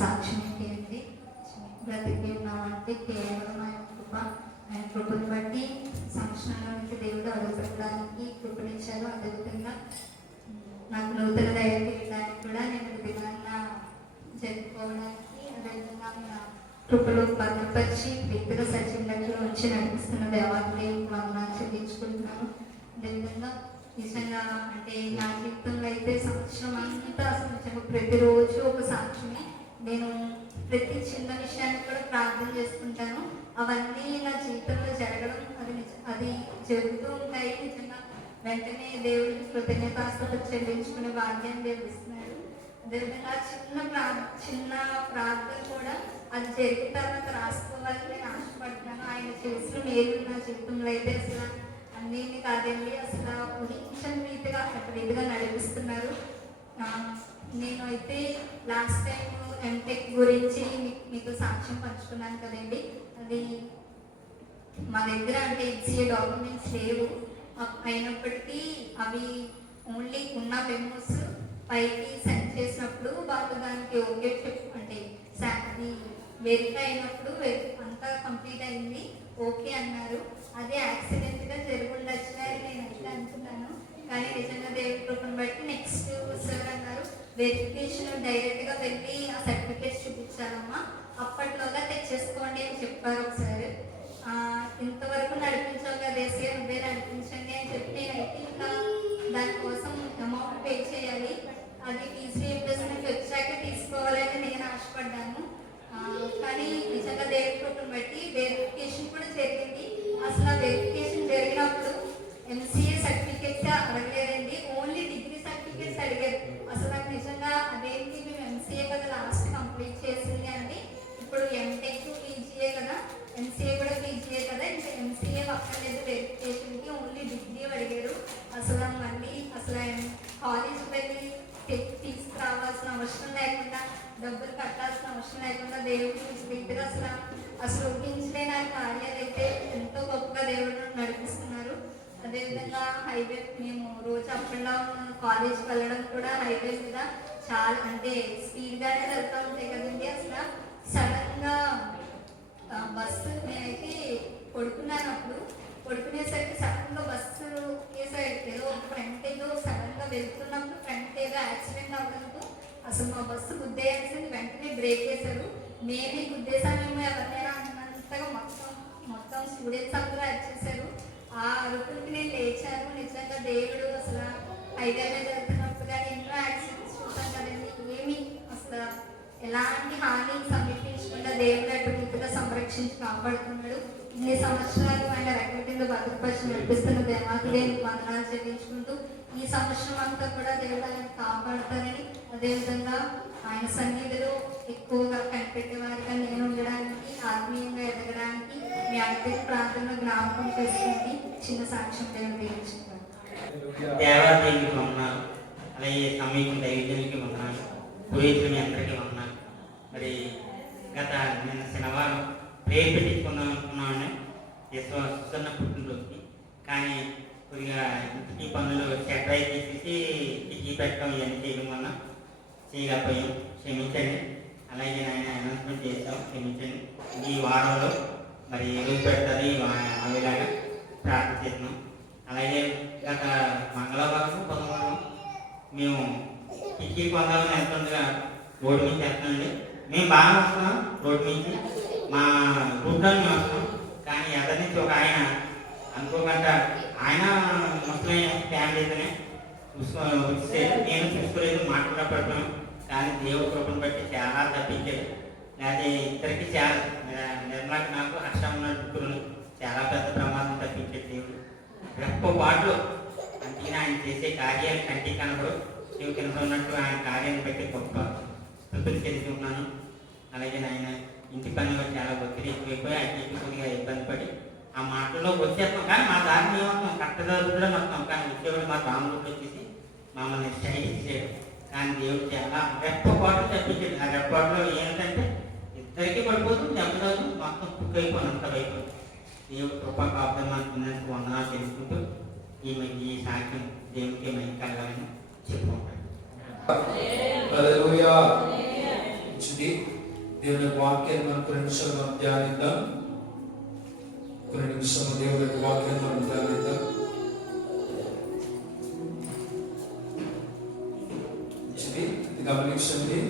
సాక్ష్యం ఏంటి అంటే బ్రతికి ఉన్నామంటే కేవలం ఆయన కృప. ఆయన కృపను బట్టి సంవత్సరానికి దేవుడు అడుగుపెట్టడానికి కృపనిచ్చారు. అదేవిధంగా నాకు నూతన దైవం ఇవ్వడానికి కూడా నేను దినాన్న జరుపుకోవడానికి అదేవిధంగా మన కృపలో భద్రపరిచి వ్యక్తిగత సచివులకి వచ్చి నడిపిస్తున్న దేవాలయం వందనాలు చెల్లించుకుంటున్నాను. అదేవిధంగా నిజంగా అంటే నా జీవితంలో అయితే సంవత్సరం అంతా అసలు నిజంగా ప్రతిరోజు ఒక సాక్ష్యమే. నేను ప్రతి చిన్న విషయాన్ని కూడా ప్రార్థన చేసుకుంటాను. అవన్నీ నా జీవితంలో జరగడం అది జరుగుతూ ఉంటాయి. నిజంగా వెంటనే దేవుడికి కృతజ్ఞతాస్తుతులు చెల్లించుకునే భాగ్యం దేవుడు ఇస్తున్నాడు. అదేవిధంగా చిన్న ప్రార్థన కూడా అది జరిగిన తర్వాత రాసుకోవాలని నేను ఆశపడుతున్నాను. ఆయన చేసిన మేలు నా జీవితంలో అయితే అసలు అన్నీ కాదండి, అసలు ఊహించని రీతిగా నడిపిస్తున్నారు. నేను అయితే లాస్ట్ టైం ఎంటెక్ గురించి మీకు సాక్ష్యం పంచుకున్నాను కదండి. అది మా దగ్గర అంటే ఎంసీఏ డాక్యుమెంట్స్ లేవు. అయినప్పటికీ అవి ఓన్లీ ఉన్న మెమోస్ పైకి సెండ్ చేసినప్పుడు వాళ్ళు దానికి ఓకే అంటే అది వెరిఫై అయినప్పుడు అంతా కంప్లీట్ అయింది, ఓకే అన్నారు. అదే యాక్సిడెంట్గా జరుగుండొచ్చునని నేను అయితే అనుకున్నాను. కానీ నిజంగా దేవుడి కృపను బట్టి నెక్స్ట్ సార్ అన్నారు వెరిఫికేషన్ డైరెక్ట్గా వెళ్ళి ఆ సర్టిఫికేట్స్ చూపించాలమ్మా, అప్పట్లోగా తెచ్చేసుకోండి అని చెప్పారు ఒకసారి. ఇంతవరకు నడిపించావు కదా దేశీయ నువ్వే నడిపించండి అని చెప్పి నేనైతే ఇంకా దానికోసం అమౌంట్ పే చేయాలి. అది ఫీజు రీయింబర్స్మెంట్ వచ్చాక తీసుకోవాలని నేను ఆశపడ్డాను. కానీ నిజంగా దేవుడి కృపను బట్టి వెరిఫికేషన్ కూడా జరిగింది. అసలు ఆ వెరిఫికేషన్ జరిగినప్పుడు ఎంసీఏ సర్టిఫికేట్స్ అడగలేదండి, ఓన్లీ డిగ్రీ సర్టిఫికేట్స్ అడిగారు. అసలు నాకు నిజంగా అదేంటి మేము ఎంసీఏ కదా లాస్ట్ కంప్లీట్ చేసింది అండి, ఇప్పుడు ఎంటెక్ పీజీఏ కదా, ఎంసీఏ కూడా పీజీఏ కదా, ఇంకా ఎంసీఏ అక్కర్లేదు వెరిఫికేషన్కి, ఓన్లీ డిగ్రీ అడిగారు. అసలు మళ్ళీ అసలు కాలేజ్కి వెళ్ళి తీసుకురావాల్సిన అవసరం లేకుండా, డబ్బులు కట్టాల్సిన అవసరం లేకుండా దేవుడు రీతిగా అసలు ఊహించలేని ఆ కార్యాలు అయితే ఎంతో గొప్పగా దేవుడు నడిపిస్తున్నారు. అదేవిధంగా హైవే మేము రోజు అప్ అండ్ డౌన్ కాలేజ్కి వెళ్ళడం కూడా హైవే మీద చాలా అంటే స్పీడ్గానే వెళ్తూ ఉంటాయి కదండి. అసలు సడన్గా బస్సు నేనైతే పడుకునేసరికి సడన్గా బస్సు ఏదో ఫ్రంట్ ఏదో సడన్గా వెళ్తున్నప్పుడు ఫ్రంట్ ఏదో యాక్సిడెంట్ అవ్వడంతో అసలు మా బస్సు గుద్దేయాల్సింది, వెంటనే బ్రేక్ వేశారు. మేమే గుద్దేశామేమో ఎవరినైనా అన్నంతగా మొత్తం స్టూడెంట్స్ అందరూ వచ్చేసారు. ఆ అరుపులకి నేను లేచాను. నిజంగా దేవుడు అసలు హైవే మీద వెళ్తున్నప్పుడు కానీ ఎన్నో యాక్సిడెంట్స్ చూసాం కదండి, ఏమి అసలు ఎలాంటి హాని సమీపించకుండా దేవుడు అటు రీతిగా సంరక్షించి కాపాడుతున్నాడు. ఇన్ని సంవత్సరాలు ఆయన రెక్కల కింద భద్రపరిచి నడిపిస్తున్న దేవాలయ వందనాలు చెల్లించుకుంటూ ఈ సంవత్సరం అంతా కూడా దేవుడు ఆయన కాపాడుతారని, అదేవిధంగా ఆయన సన్నిధిలో ఎక్కువగా కనిపెట్టేవారిగా నేను ఉండడానికి, ఆత్మీయంగా ఎదగడానికి మీ అందరి ప్రార్థన జ్ఞాపకం చేసుకుని చిన్న సాక్ష్యం దేవుడు తెలియజేసుకుంటాను. దేవాలయానికి ఉన్నాను, అలాగే సమీపం దైవజనులకి ఉన్నాను, పురోహితులు మీ అందరికీ ఉన్నాను. మరి గత నిన్న శనివారం ప్రేర్ పెట్టించుకుందాం అనుకున్నామని సుసన్న పుట్టినరోజుకి, కానీ కొద్దిగా ఇంటికి పనులు సెటరై తీసేసి ఇంటికి పెట్టడం ఇవన్నీ చేయడం వల్ల చేయలేకపోయాం, క్షమించండి. అలాగే ఆయన అనౌన్స్మెంట్ చేసాం, క్షమించండి. ఈ వారంలో మరి రోజు పెడతారు అవిలాగా ప్రార్థన చేస్తున్నాం. అలాగే గత మంగళవారం బుధవారం మేము ఇంటికి పొందాలని వెళ్తుండగా రోడ్డు నుంచి వెళ్తున్నాండి. మేము బాగా వస్తున్నాం, రోడ్డు నుంచి మా రూట్లో మేము వస్తున్నాం. కానీ ఎదరి నుంచి ఒక ఆయన అనుకోకుండా ఆయన ముసలైన ఫ్యామిలీతోనే వస్తే నేను చూసుకోలేదు, మాట్లాడపడుతున్నాను. కానీ దేవుడు కృపను బట్టి చాలా తప్పించాడు. లేకపోతే ఇద్దరికి చాలా నిర్మలకి నాకు హర్షం నడుపుకున్నాను, చాలా పెద్ద ప్రమాదం తప్పించాడు దేవుడు. గొప్ప పాటలు అంటే ఆయన చేసే కార్యాలు కంటికి కనపడు, నీవు కింద ఉన్నట్టు ఆయన కార్యాన్ని బట్టి గొప్ప స్థుతులు చెందుతున్నాను. అలాగే ఆయన ఇంటి పనిలో చాలా ఒత్తిడి ఎక్కువైపోయి ఆయన కొద్దిగా ఇబ్బంది పడి ఆ మాటల్లో వచ్చేస్తాం. కానీ మా దారిని ఏమవుతాం కట్టదారు కూడా వస్తాం, కానీ వచ్చేవాడు మా రాముడు వచ్చేసి మమ్మల్ని స్టైల్ చేయడం. కానీ దేవుడు చాలా రెప్పపాటు తప్పించాడు. ఆ రెప్పపాటులో ఏంటంటే ఇద్దరికి పడిపోతుంది, దెబ్బతాదు మొత్తం కుక్ అయిపోయింది, అంత అయిపోయింది. దేవుడు కృప కాపుదం అనుకున్నందుకు వందనాలు తెలుసుకుంటూ ఈ సాక్ష్యం దేవుడికి మేము కలగాలని చెప్పుకుంటాను. మంచిది. దేవుని వాక్యాన్ని మనం కొన్ని నిమిషాలు మనం ధ్యానిద్దాం. కొన్ని నిమిషాలు దేవుని యొక్క వాక్యాన్ని మనం ధ్యానిద్దాం. మంచిది, ఇది గమనించండి.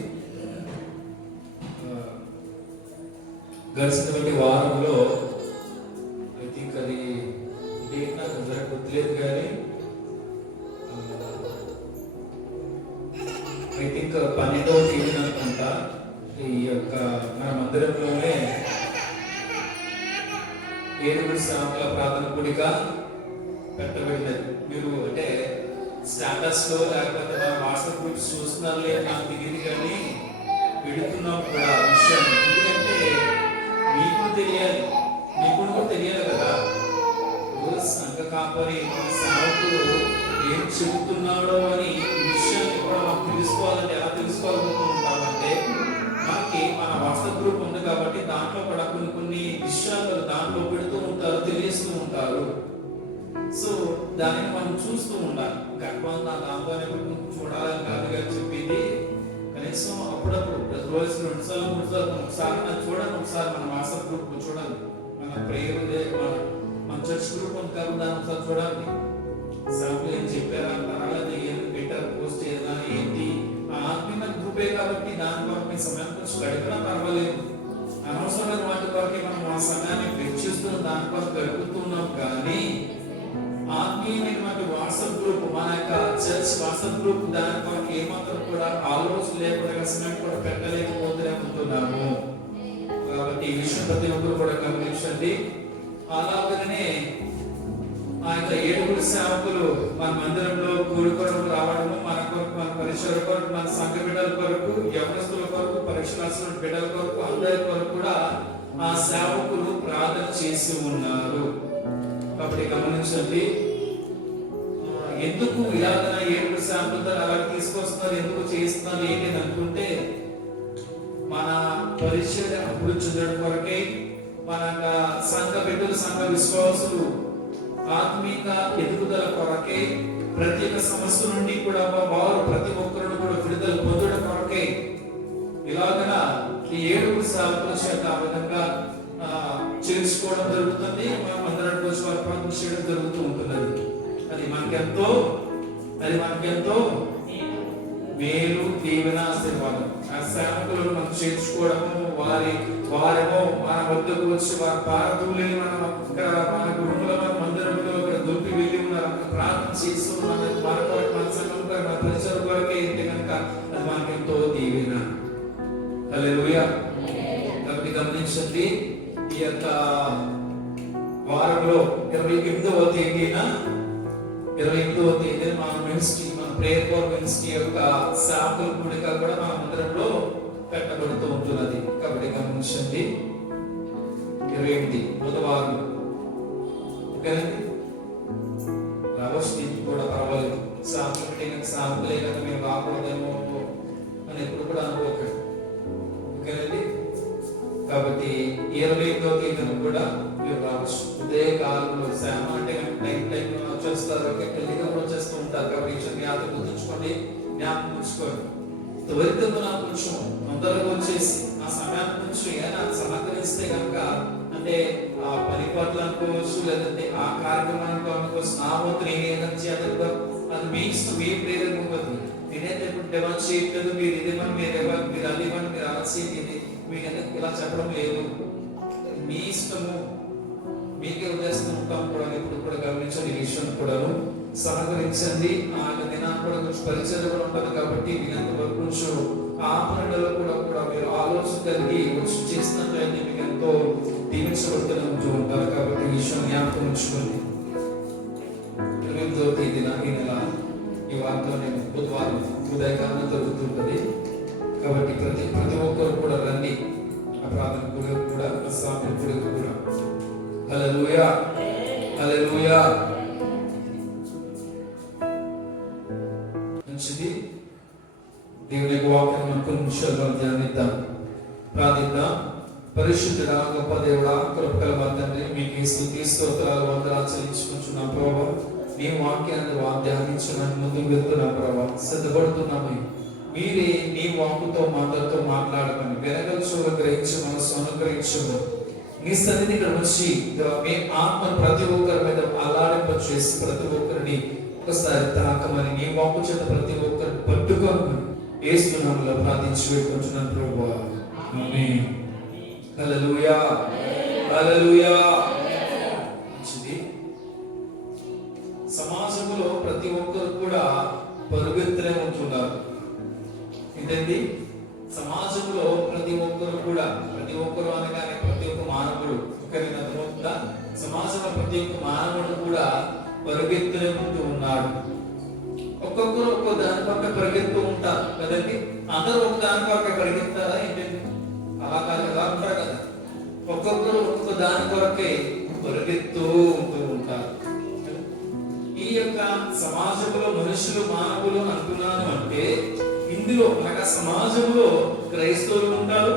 గడిచినటువంటి వారంలో ఐ థింక్ అది డేట్ నాకు గుర్తులేదు, కానీ ఐ థింక్ 12వ తేదీ అనుకుంటా ఈ యొక్క మన మందిరంలోనే 7 సార్ల ప్రార్థన కూడిక పెట్టబడినది. మీరు అంటే స్టాటస్ లో లేకపోతే మన వాట్సాప్ గ్రూప్స్ చూస్తున్నారు లేదు నాకు తెలియదు, కానీ పెడుతున్నాం కూడా విషయం. ఎందుకంటే మీకు తెలియాలి, మీకు కూడా తెలియాలి కదా. సంఘ కాపరి సేవకుడు ఏం చెబుతున్నాడో అని ఈ విషయాన్ని కూడా మనం తెలుసుకోవాలంటే ఎలా తెలుసుకోవాలనుకుంటూ ఉంటామంటే, మనకి మన వాట్సాప్ గ్రూప్ ఉంది కాబట్టి దాంట్లో కూడా కొన్ని విషయాలు దాంట్లో పెడుతూ ఉంటారు, తెలియస్తూ ఉంటారు. సో దానిని మనం చూస్తూ ఉండాలి. గర్భం దాంతోనే చూడాలని కాదుగా చెప్పేది. కనీసం అప్పుడప్పుడు రోజు 2 సార్లు 3 సార్లు ఒకసారి చూడండి, ఒకసారి మన వాట్సాప్ గ్రూప్ చూడండి, మన ప్రేయర్ మన చర్చ్ గ్రూప్ ఉంది కాబట్టి దాన్ని ఒకసారి చూడండి. సాంపుల్ ఏం చెప్పారా అంటారా, లేదా ఏం పెట్టారు పోస్ట్ ఏదా ఏంటి, ఆత్మీయ గ్రూపే కాబట్టి దాని కొరకు మీ సమయం కొంచెం గడిపినా పర్వాలేదు. అనవసరమైన వాటి కొరకు మనం ఆ సమయాన్ని వెచ్చిస్తూ దాని కొరకు గడుపుతున్నాం. కానీ ఆత్మీయమైనటువంటి వాట్సాప్ గ్రూప్, మన యొక్క చర్చ్ వాట్సాప్ గ్రూప్, దాని కొరకు ఏమాత్రం కూడా ఆలోచన లేకుండా సమయం కూడా పెట్టలేకపోతున్నాము. కాబట్టి ఈ విషయం ప్రతి ఒక్కరు కూడా గమనించండి. అలాగనే ఆ యొక్క 7 సేవకులు మన మందిరంలో కూడుకోవడం రావడము, మన కొరకు, మన పరిచయ కొరకు, మన సంఘ బిడ్డల కొరకు, యవనస్తుల కొరకు, పరీక్ష రాసిన బిడ్డల కొరకు, అందరి కొరకు కూడా ఆ సేవకులు ప్రార్థన చేసి ఉన్నారు. కాబట్టి గమనించండి, ఎందుకు ఇలాగ 7 సేవకులతో అలా తీసుకొస్తున్నారు, ఎందుకు చేస్తున్నారు ఏంటి అనుకుంటే, మన పరిచయ అభివృద్ధి చెందడం కొరకే, మన సంఘ బిడ్డలు, సంఘ విశ్వాసులు ఆత్మీయ ఎదుగుదల కొరకే, ప్రత్యేక సమస్య నుండి కూడా వారు ప్రతి ఒక్కరు కూడా విడుదల పొందడం కొరకే ఇలాగన ఈ 7 సేవకుల చేత ఆ విధంగా చేర్చుకోవడం జరుగుతుంది. మనం అందరం కోసం వారు ప్రార్థన చేయడం జరుగుతూ ఉంటున్నది. అది మనకెంతో మేలు, దీవెన, ఆశీర్వాదం. ఆ సేవకులను మనం చేర్చుకోవడము, వారేమో మన వద్దకు వచ్చి వారి పారదూలి మన గృహంలో, మన మందిరంలో దొరికి వెళ్ళి ఉన్నారు, ప్రార్థన చేస్తూ మన కొరకు, మన సంఘం కొరకు, మన పరిచయం కొరకే ఏంటి కనుక అది మనకెంతో దీవెన. హల్లెలూయా. కాబట్టి గమనించండి, ఈ యొక్క వారంలో 28వ తేదీన మన మినిస్ట్రీ, మన ప్రేయర్ ఫర్ మినిస్ట్రీ యొక్క సేవకుల కూడిక కూడా మన మందిరంలో పెట్టబడుతూ ఉంటున్నది. కాబట్టి గమనించండి, 28 బుధవారం. ఓకేనండి, రావచ్చు కూడా పర్వాలేదు. సేవకులే కదా మేము రాకూడదేమో అని ఎప్పుడు కూడా అనుకోకండి. ఓకేనండి, కాబట్టి 28వ తేదీన కూడా మీరు రావచ్చు. ఉదయకాలంలో సేవ అంటే టైం వచ్చేస్తారు, పెళ్లిగా వచ్చేస్తూ ఉంటారు. కాబట్టి జ్ఞాపకం గుర్తుంచుకోండి, జ్ఞాపకం ఉంచుకోండి. త్వరితంగా కొంచెం తొందరగా వచ్చేసి ఆ సమయాన్ని కొంచెం నాకు సహకరిస్తే కనుక, అంటే ఆ పని పట్ల అనుకోవచ్చు, లేదంటే ఆ కార్యక్రమానికి అనుకోవచ్చు, నా వంతు నేనేదైనా చేయాలి, అది మీ ఇష్టం, మీ ప్రేరణ ఇవ్వదు. నేనైతే ఇప్పుడు డిమాండ్ చేయట్లేదు, మీరు ఇదేమని, మీరు అదేమని, మీరు అలా చేయండి, మీకు ఇలా చెప్పడం లేదు. మీ ఇష్టము, మీకే ఉద్దేశం ఉంటాం కూడా. ఇప్పుడు కూడా గమనించండి, ఈ విషయం కూడాను సహకరించండి. ఆ దినాన్ని కూడా కొంచెం పరిచయం కూడా ఉంటుంది కాబట్టి దీనంత వరకు కొంచెం ఆ పనులలో కూడా మీరు ఆలోచన కలిగి కొంచెం చేసినట్లయితే మీకు ఎంతో దీవించబడుతూనే ఉంటూ ఉంటారు. కాబట్టి ఈ విషయం జ్ఞాపకం ఉంచుకోండి. 28వ తేదీన ఈ నెల ఈ వార్తలో బుధవారం ఉదయకాలం జరుగుతుంటది. కాబట్టి ప్రతి ఒక్కరు కూడా రండి, ఆ ప్రార్థన కూడా, ఆ సాధన కూడా. హల్లెలూయా, హల్లెలూయా. మంచిది, దేవుని యొక్క వాక్యం మనం కొన్ని నిమిషాలు ధ్యానిద్దాం, ప్రార్థిద్దాం. పరిశుద్ధుడా, గొప్ప దేవుడా, కృపగల తండ్రి, మీకు స్తుతి స్తోత్రాలు వందనాలు చెల్లించుకుంటున్నాం ప్రభావ. మీ వాక్యాన్ని ధ్యానించడానికి ముందుకు వెళ్తున్నాం ప్రభావ, సిద్ధపడుతున్నాము. మీరే నీ వాక్కుతో మాటలతో మాట్లాడమని వెనకల చూడ గ్రహించు మనసు అనుగ్రహించము. నీ సన్నిధి ఇక్కడ వచ్చి మీ ఆత్మ ప్రతి ఒక్కరి మీద అల్లాడింప చేసి ప్రతి ఒక్కరిని ఒకసారి తాకమని నీ వాక్కు చేత ప్రతి ఒక్కరిని పట్టుకోమని యేసు నామములో ప్రార్థించి వేడుకుంటున్నాను ప్రభువా. ఆమేన్. హల్లెలూయా హల్లెలూయా. సమాజంలో ప్రతి ఒక్కరు కూడా పరుగెత్తునే ఉంటున్నారు. ఏంటండి? సమాజంలో ప్రతి ఒక్కరు కూడా, ప్రతి ఒక్కరు అనగానే ప్రతి ఒక్క మానవుడు ఒకరికి అర్థమవుతుందా? సమాజంలో ప్రతి ఒక్క మానవుడు కూడా పరుగెత్తునే ఉంటూ ఉన్నాడు. ఒక్కొక్కరు ఒక్కో దాని పక్క పరిగెత్తూ ఉంటారు కదండి. అందరూ ఒక దాని పక్క పరిగెత్తారా ఏంటండి? అలా కాదు కదా, ఉంటారు కదా. ఒక్కొక్కరు ఒక్కొక్క దాని కొరకే పరిగెత్తూ ఉంటూ ఉంటారు. ఈ యొక్క సమాజంలో మనుషులు మానవులు అంటున్నాను అంటే ఇందులో అనగా సమాజంలో క్రైస్తవులు ఉంటారు,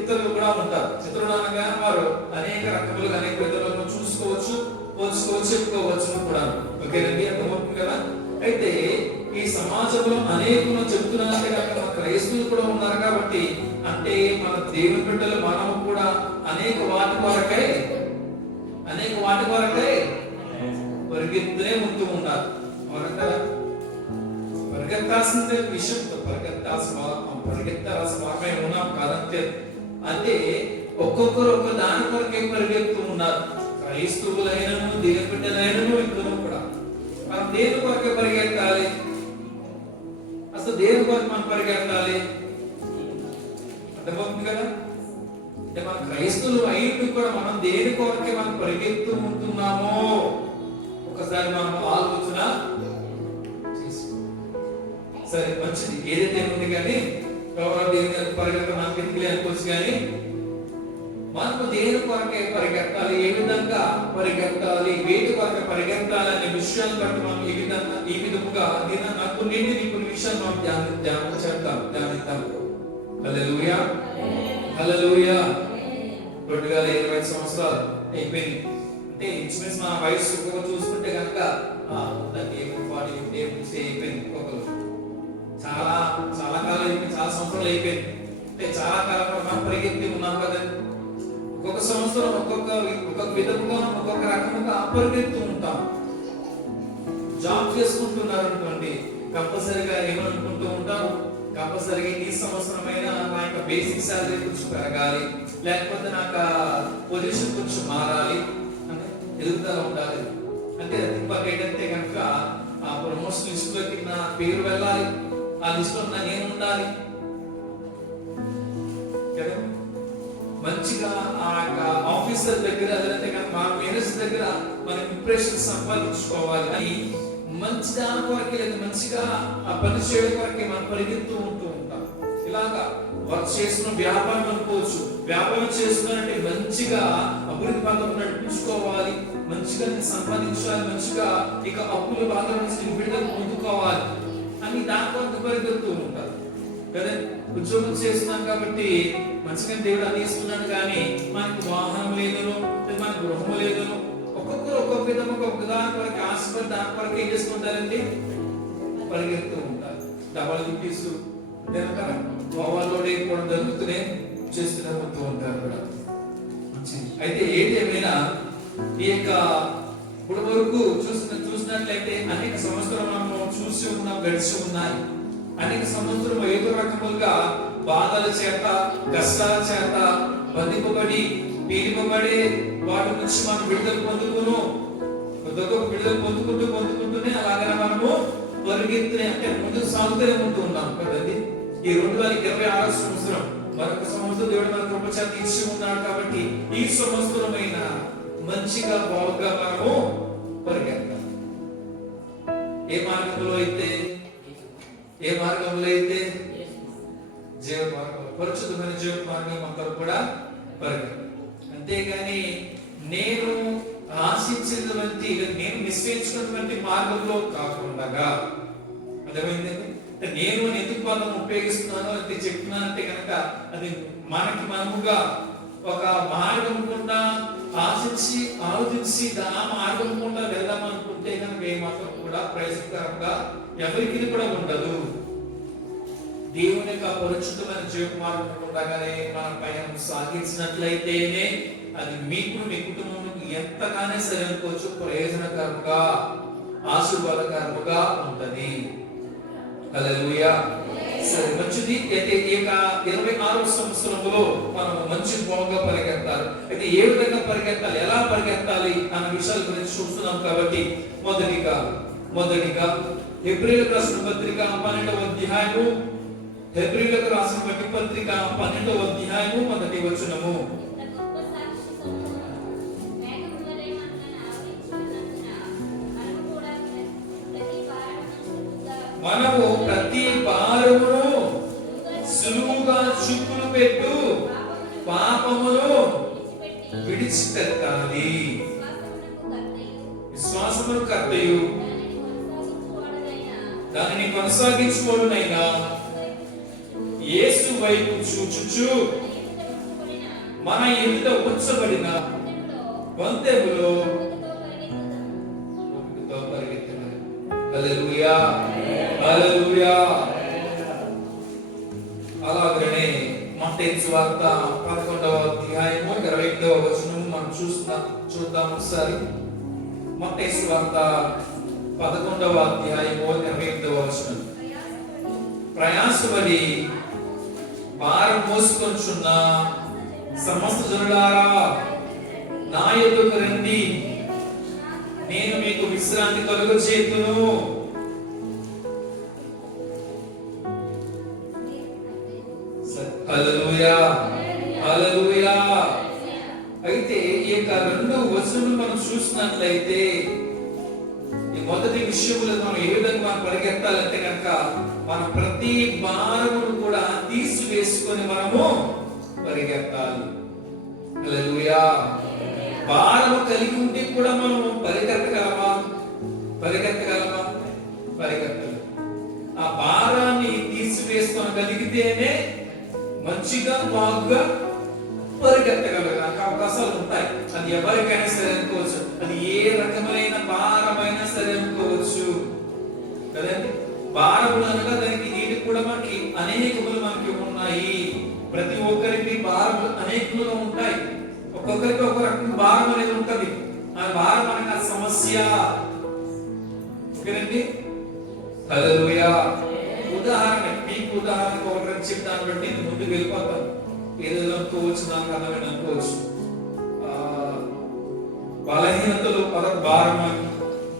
ఇతరులు కూడా ఉంటారు. ఇతరులు అనగా వారు అనేక రకములుగా అనేక విధాలను చూసుకోవచ్చు, పోల్చుకోవచ్చు, చెప్పుకోవచ్చు కూడా. ఓకేనండి, అర్థమవుతుంది కదా. అయితే ఈ సమాజంలో అనేకులు చెప్తున్నారంటే కనుక మన క్రైస్తవులు కూడా ఉన్నారు కాబట్టి, అంటే మన దేవుని బిడ్డలు మనము కూడా అనేక వాటి కొరకై పరిగెత్తునే ఉంటూ ఉన్నారు. పరిగెత్తాల్సిన విషయంతో పరిగెత్తాల్సిన వారమే ఉన్నాం కాదంటే. అంటే ఒక్కొక్కరు ఒక్క దాని కొరకే పరిగెత్తూ ఉన్నారు. క్రైస్తవులైనను దేవుని బిడ్డలైనను ఇప్పుడు కూడా మనం దేని కొరకే పరిగెత్తాలి? అసలు దేని కొరకు మనం పరిగెత్తాలి? అర్థమవుతుంది కదా. అంటే మన క్రైస్తవులు అయినట్టు కూడా మనం దేని కొరకే మనం పరిగెత్తూ ఉంటున్నామో ఒకసారి మనం ఆలోచన చేసుకో. సరే, మంచిది, ఏదైతే ఉంది కానీ దేవుని పరిగెత్త నాకు ఎందుకులే అనుకోవచ్చు. కానీ మనకు దేని కొరకే పరిగెత్తాలి, ఏ విధంగా పరిగెత్తాలి, వేటి కొరకే పరిగెత్తాలి అనే విషయాన్ని బట్టి మనం ఈ విధముగా నాకు కొన్ని విషయాలు మనం ధ్యానిద్దాం. హల్లెలూయా హల్లెలూయా. 2025 సంవత్సరాలు అయిపోయింది. అంటే ఇన్సూరెన్స్ మన వయసు చూసుకుంటే కనుక 40 అయిపోయింది. ఒక్కొక్కరు చాలా చాలా కాలం అయిపోయింది, చాలా సంవత్సరాలు అయిపోయింది. అంటే చాలా కాలం మనం పరిగెత్తి ఉన్నాం కదండి. ఒక్కొక్క సంవత్సరం ఒక్కొక్క విధముగా ఒక్కొక్క రకముగా పరిగెత్తు ఉంటాం. జాబ్ చేసుకుంటున్నారు అనుకోండి, కంపల్సరీగా ఏమనుకుంటూ ఉంటారు, కంపల్సరీగా ఈ సంవత్సరమైనా నా యొక్క బేసిక్ సాలరీ కొంచెం పెరగాలి, లేకపోతే నాకు పొజిషన్ కొంచెం మారాలి అంటే ఎదుగుతూ ఉండాలి. అంటే ఇంకొక ఏంటంటే కనుక ఆ ప్రమోషన్ లిస్ట్ లోకి నా పేరు వెళ్ళాలి, ఆ లిస్ట్ లో నేను ఉండాలి కదా. మంచిగా ఆ యొక్క ఆఫీసర్ దగ్గర లేదంటే మా మేనేజర్ దగ్గర మన ఇంప్రెషన్ సంపాదించుకోవాలి అని మంచి దాని కొరకే, లేదా మంచిగా ఆ పని చేయడం కొరకే మనం పరిగెత్తూ ఉంటూ ఉంటాం. ఇలాగా వర్క్ చేస్తున్న వ్యాపారం అనుకోవచ్చు, వ్యాపారం చేస్తున్నారంటే మంచిగా అభివృద్ధి పథకం నడిపించుకోవాలి, మంచిగా సంపాదించాలి, మంచిగా ఇక అప్పుల బాధ నుంచి విడుదల పొందుకోవాలి అని దాని కొరకు పరిగెత్తూ ఉంటారు కదా. ఉద్యోగం చేస్తున్నాం కాబట్టి మంచిగా దేవుడు అందిస్తున్నాడు, కానీ మనకు వాహనం లేదను, మనకు గృహం లేదను, ఒక్కొక్కరు ఒక్కొక్క విధంగా ఒక్కొక్క దాని కొరకు ఆశపడి దాని కొరకు ఏం చేసుకుంటారండి, పరిగెత్తూ ఉంటారు. డబల్ డ్యూటీస్ ఓవర్లోడ్ అయిపోవడం జరుగుతూనే చేస్తూనే ఉంటూ ఉంటారు కూడా. అయితే ఏదేమైనా ఈ యొక్క ఇప్పుడు వరకు చూసినట్లయితే అనేక సంవత్సరాలు మనం చూసి ఉన్నాం, గడిచి ఉన్నాయి. అనేక సంవత్సరం ఏదో రకములుగా బాధల చేత, కష్టాల చేత బంధింపబడి పీడిపబడి వాటి నుంచి మనం విడుదల పొందుకుంటూనే అలాగనే మనము పరిగెత్తునే అంటే ముందుకు సాగుతూనే ఉంటూ ఉన్నాం కదండి. ఈ 2026 సంవత్సరం మరొక సంవత్సరం దేవుడు మనకు కృప చేత ఇచ్చి ఉన్నాడు కాబట్టి ఈ సంవత్సరమైన మంచిగా బాగుగా మనము పరిగెత్తాలి. ఏ మార్గంలో అయితే జీవ మార్గం, పరిశుద్ధమైన జీవ మార్గం అంతా కూడా పరిగెత్తాలి. అంతేగాని నేను ఆశించినటువంటి, నేను నిశ్చయించుకున్నటువంటి మార్గంలో కాకుండా, అర్థమైందండి. నేను ఎందుకు పదం ఉపయోగిస్తున్నాను అంటే చెప్తున్నానంటే కనుక అది మనకి మనముగా ఒక మార్గం గుండా ఆలోచించి ఆ మార్గం గుండా వెళ్దాం అనుకుంటే కనుక ఏ మాత్రం కూడా ప్రయోజనకరంగా ఎవరికి కూడా ఉండదు. దేవుని యొక్క పరిశుద్ధమైన జీవిత మార్గం ఉండగానే మన పైన సాగించినట్లయితేనే అది మీకు మీ కుటుంబానికి ఎంతగానే సరే అనుకోవచ్చు, ప్రయోజనకరంగా ఆశీర్వాదకరంగా ఉంటది. హల్లెలూయా. సరే, మంచిది. అయితే ఈ 26వ సంవత్సరంలో మనం మంచి బాగా పరిగెత్తాలి. అయితే ఏ విధంగా పరిగెత్తాలి, ఎలా పరిగెత్తాలి అన్న విషయాల గురించి చూస్తున్నాం. కాబట్టి మొదటిగా హెబ్రీయులకు రాసిన పత్రిక 12వ అధ్యాయము, హెబ్రీయులకు రాసిన పత్రిక 12వ అధ్యాయము 1వ వచనము. మనము ప్రతి భారమును సులువుగా చుక్కులు పెట్టు పాపమును విడిచిపెట్టాలి. విశ్వాసమును కర్తయు దానిని కొనసాగించుకోడునైనా యేసు వైపు చూచుచు మన ఎదుట ఉంచబడిన వంతెములో పరిగెత్తమని. హల్లెలూయా, హల్లెలూయా. అలాగనే మత్తయి సువార్త 11వ అధ్యాయము 28వ వచనం మనం చూద్దాం ఒకసారి. మత్తయి సువార్త 11వ అధ్యాయము 28వ వచనం. ప్రయాసపడి భారం మోసుకొంచున్న సమస్త జనులారా నా యొద్దకు రండి, నేను మీకు విశ్రాంతి కలుగజేయుదును. హల్లెలూయా, హల్లెలూయా. అయితే ఈ యొక్క 2 వచనములు మనం చూసినట్లయితే ఈ మొదటి విషయంలో మనం ఏ విధంగా మనం పరిగెత్తాలంటే కనుక మన ప్రతి భారమును కూడా తీసివేసుకొని మనము పరిగెత్తాలి. హల్లెలూయా. భారము కలిగి ఉంటే కూడా మనము పరిగెత్తగలమా? పరిగెత్తలేము. ఆ భారాన్ని తీసివేసుకోగలిగితేనే మంచిగా బాగా పరిగెత్తగలగడానికి అవకాశాలు ఉంటాయి. అది ఎవరికైనా సరే అనుకోవచ్చు, అది ఏ రకమైన భారమైనా సరే అనుకోవచ్చు కదండి. భారములు అనగా దానికి నీటి కూడా మనకి అనేకములు మనకి ఉన్నాయి. ప్రతి ఒక్కరికి భారములు అనేకములు ఉంటాయి. ఒక్కొక్కరికి ఒక రకం భారం అనేది ఉంటది. ఆ భారం అనగా సమస్య. ఓకేనండి. హల్లెలూయా. మీకు ఉదాహరణకు ఒకటి చెప్తాను బట్టి ముందుకు వెళ్ళిపోతాను. ఏదో అనుకోవచ్చు, నాకు అర్థమైన అనుకోవచ్చు. బలహీనతలు అదొక భారం,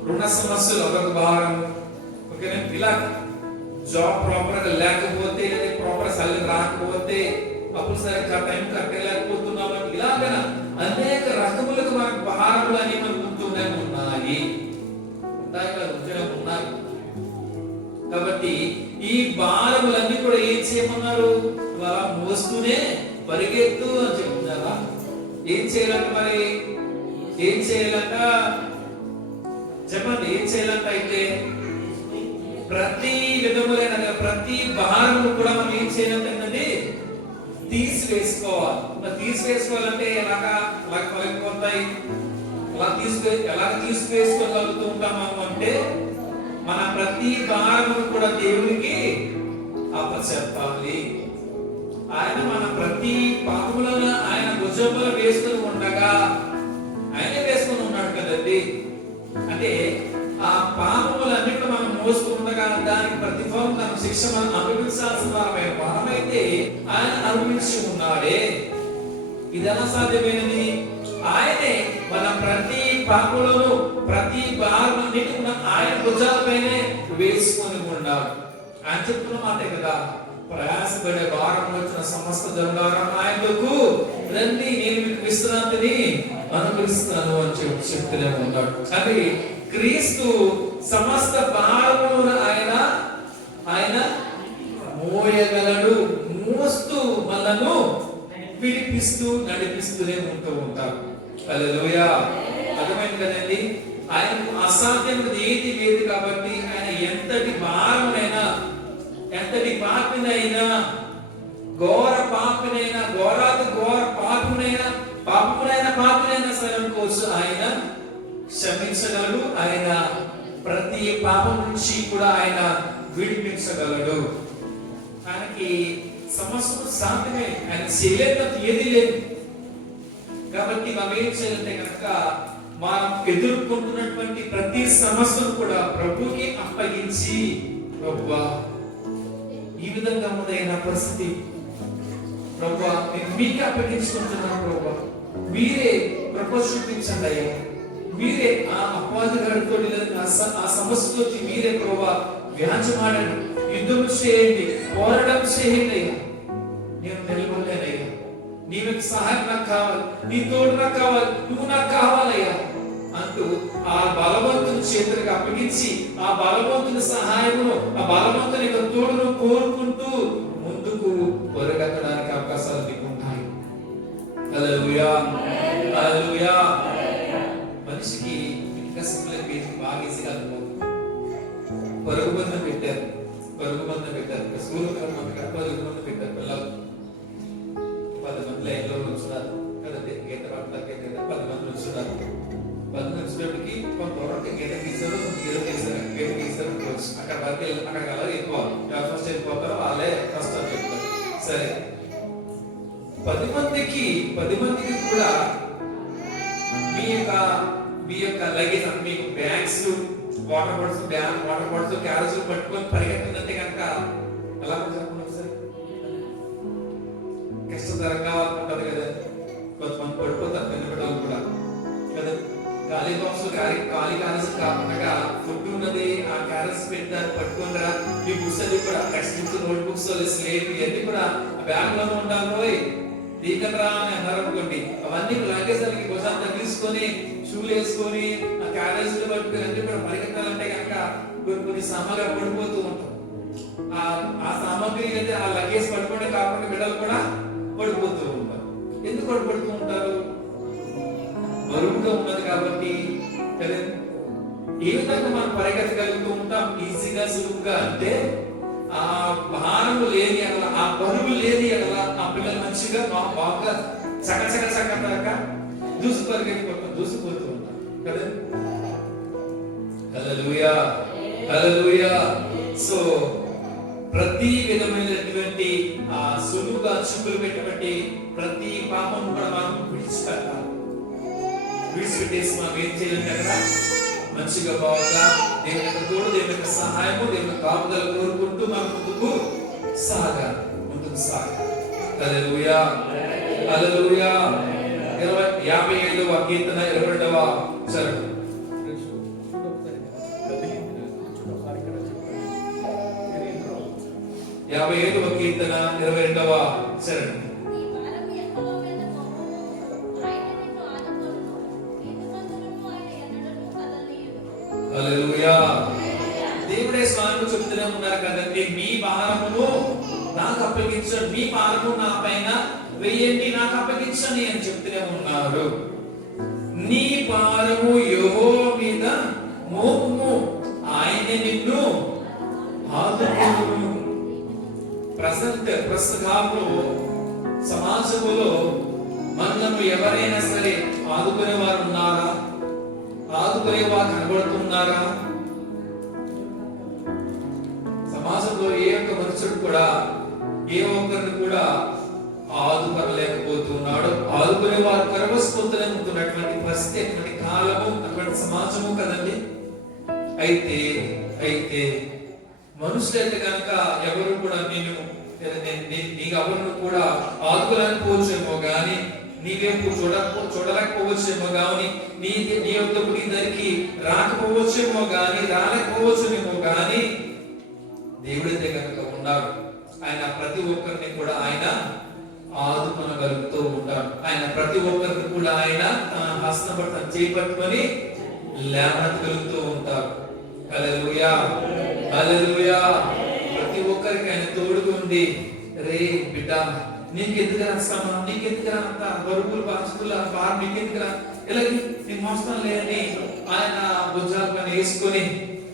రుణ సమస్యలు అదొక భారం. ఓకేనా. ఇలా జాబ్ ప్రాపర్ గా లేకపోతే, లేదా ప్రాపర్ సాలరీ రాకపోతే, అప్పుడు సరిగ్గా టైం కట్టలేకపోతున్నాము, ఇలాగ అనేక రకములకు మనకు భారములు అనేవి మనకు ఉంటూనే ఉన్నాయి. కాబట్టి ఈ భారములన్నీ కూడా ఏం చేయమన్నారు? అలా మోస్తూనే పరిగెత్తు అని చెప్తున్నారా? ఏం చేయాలంట? మరి ఏం చేయాలంట చెప్పండి. ఏం చేయాలంట? అయితే ప్రతి విధములైన ప్రతి భారము కూడా మనం ఏం చేయాలంటే తీసివేసుకోవాలి. తీసివేసుకోవాలంటే ఎలాగా పలికిపోతాయి? ఎలా తీసివేసుకోగలుగుతూ ఉంటాము అంటే మన ప్రతి భారమును కూడా దేవునికి అప్పచెప్పాలి. ఆయన మన ప్రతి పాపములను ఆయన భుజములో వేసుకుని ఉండగా ఆయనే వేసుకుని ఉన్నాడు కదండి. అంటే ఆ పాపములన్నింటినీ మనం మోస్తూ ఉండగా దానికి ప్రతిఫలం తన శిక్ష మనం అనుభవించాల్సిన వారమైన మనమైతే ఆయన అనుభవించి ఉన్నాడే. ఇది ఎలా సాధ్యమైనది? ఆయనే మన ప్రతి పాపములను ప్రతి భారమును ఆయన భుజాలపైనే వేసుకొని ఉన్నాడు. ఆయన చెప్తున్న మాటే కదా, ప్రయాసపడే భారం వచ్చిన సమస్త జనులారా ఆయనకు రండి, నేను మీకు విశ్రాంతిని అనుగ్రహిస్తాను అని చెప్తూనే ఉన్నాడు. అది క్రీస్తు సమస్త భారములను ఆయన మోయగలడు. మోస్తూ మనను విడిపిస్తూ నడిపిస్తూనే ఉంటూ ఉంటారు. హల్లెలూయా. అర్థమైంది కదండి. ఆయనకు అసాధ్యమైనది ఏది లేదు. కాబట్టి ఆయన ఎంతటి భారమునైనా, ఎంతటి పాపినైనా, ఘోర పాపినైనా, ఘోరాది ఘోర పాపినైనా సరే కోసం ఆయన క్షమించగలడు. ఆయన ప్రతి పాపం నుంచి కూడా ఆయన విడిపించగలడు. ఆయనకి సమస్యలు సాధ్యమే, ఆయన చేయలేదంత ఏది లేదు. కాబట్టి మనం ఏం చేయాలంటే కనుక మనం ఎదుర్కొంటున్నటువంటి ప్రతి సమస్యను కూడా ప్రభుకి అప్పగించి, ప్రభువా ఈ విధంగా ఉన్నదైన పరిస్థితి ప్రభువా నేను మీకు అప్పగించుకుంటున్నాను, ప్రభువా మీరే ప్రభు చూపించండి అయ్యా, మీరే ఆ అపవాదిగాడితో ఆ సమస్యతో మీరే ప్రభువా వ్యాజ్యమాడండి, యుద్ధం చేయండి, పోరాటం చేయండి అయ్యా, నేను నిలబడలేనయ్యా, నీ సహాయం నాకు కావాలి, నీ తోడు నాకు కావాలి, నువ్వు నాకు కావాలయ్యా అంటూ ఆ బలవంతుని చేతులకు అప్పగించి ఆ బలవంతుని సహాయమును, ఆ బలవంతుని యొక్క తోడును కోరుకుంటూ ముందుకు పొరగట్టడానికి అవకాశాలు మీకు ఉంటాయి. హల్లెలూయా, హల్లెలూయా. మనిషికి ఇంకా సింపుల్ బాగా ఈజీగా అర్థమవుతుంది. పరుగు బంధం పెట్టారు, స్కూల్ పరుగు బంధం పెట్టారు, పిల్లలు 10 మంది లైన్లో ఉంచున్నారు కదండి, గీత పడతాకే 10 మంది ఉంచున్నారు. 10 మంది వచ్చేటప్పటికి కొంత గీత గీసారు, గీత గీసారు అక్కడ వరకు అక్కడికి అలా వెళ్ళిపోవాలి, ఎవరు ఫస్ట్ వెళ్ళిపోతారో వాళ్ళే ఫస్ట్ అని చెప్తారు. సరే 10 మందికి కూడా మీ యొక్క లగేజ్, మీకు బ్యాగ్స్, వాటర్ బాటిల్స్ క్యారేజ్ పట్టుకొని పరిగెత్తుందంటే కనుక ఎలా చెప్పండి సార్, కష్టతరంగా ఉంటుంది కదా. కొంతమంది పడిపోతారు, పెద్దపడలు కూడా కదా. ఖాళీ బాక్స్ ఖాళీ క్యారేజ్ కాకుండా ఫుడ్ ఉన్నది, ఆ క్యారేజ్ పెట్టి పట్టుకుని రా, మీ బుక్స్ అది కూడా text books, note books, slate ఇవన్నీ కూడా బ్యాగ్ లోనే ఉండాలి, దీకరా అని అన్నారు అనుకోండి. అవన్నీ లగేజ్ అన్ని భుజాన్ని తగిలించుకొని షూలు వేసుకొని ఆ క్యారేజ్ లో పట్టుకుని అన్ని కూడా పరిగెత్తాలంటే కనుక కొన్ని సామాగ్రి పడిపోతూ ఉంటాం. ఆ సామాగ్రి అయితే ఆ లగేజ్ పట్టుకోవడం కాకుండా బిడ్డలు కూడా పడిపోతూ ఉంటారు. ఎందుకు పడిపోతూ ఉంటారు? బరువుగా ఉన్నది కాబట్టి. ఏ విధంగా మనం పరిగెత్తగలుగుతూ ఉంటాం ఈజీగా, సులువుగా అంటే ఆ భారము లేని అలా, ఆ బరువు లేని అలా ఆ పిల్లలు మంచిగా బాగా చకచక దూసిపోతూ ఉంటారు కదా. హల్లెలూయా, హల్లెలూయా. సో ప్రతి విధమైనటువంటి ఆ సులువుగా చిక్కులు పెట్టబట్టి ప్రతి పాపం కూడా మనం విడిచిపెట్టేసి మనం ఏం చేయాలి అక్కడ మంచిగా బాగా దేవుని యొక్క తోడు, దేవుని యొక్క సహాయము, దేవుని యొక్క కాపుదల కోరుకుంటూ మనం ముందుకు సాగాలి. హల్లెలూయా, హల్లెలూయా. 57వ కీర్తన 22వ చరణం. 57వ కీర్తన 22వ చరణం. హల్లెలూయా. దేవుడే స్వామి చెప్తూనే ఉన్నారు కదండి, మీ భారమును నాకు అప్పగించండి, మీ భారము నా పైన వేయండి, నాకు అప్పగించండి అని చెప్తూనే ఉన్నారు. నీ భారము యెహోవా మీద మోపుము, ఆయనే నిన్ను ఆదుకొనును. ప్రస్తుతాల్లో సమాజంలో మనము ఎవరైనా సరే ఆదుకునే వారు ఉన్నారా? ఆదుకునే వారు కనబడుతున్నారా? సమాజంలో ఏ ఒక్క మనుషుడు కూడా ఏ ఒక్కరిని కూడా ఆదుకోలేకపోతున్నాడు. ఆదుకునే వారు కరవసిపోతున్నటువంటి పరిస్థితి, అటువంటి కాలము, అటువంటి సమాజము కదండి. అయితే మనుషులైతే కనుక ఎవరు కూడా నీకు ఎవరు కూడా ఆదుకోలేకపోవచ్చేమో గాని, నీవేపు చూడలేకపోవచ్చేమో గాని, నీ యొక్కకు నీ దగ్గరికి రాకపోవచ్చేమో గాని, రాలేకపోవచ్చేమో గాని, దేవుడైతే కనుక ఉన్నాడు. ఆయన ప్రతి ఒక్కరిని కూడా ఆయన ఆదుకొనగలుగుతూ ఉంటాడు. ఆయన ప్రతి ఒక్కరిని కూడా ఆయన హస్తపడతాను చేపట్టుకొని లేవనెత్తగలుగుతూ ఉంటాడు. హల్లెలూయా, హల్లెలూయా. ప్రతి ఒక్కరికి ఆయన తోడుగా ఉండి, రే బిడ్డ నీకెందుకు రాస్తామా, నీకెందుకు అంత బరువులు బాధ్యతల భారం, నీకెందుకు ఇలాగే నేను మోస్తాను లేదని ఆయన భుజాల పైన వేసుకొని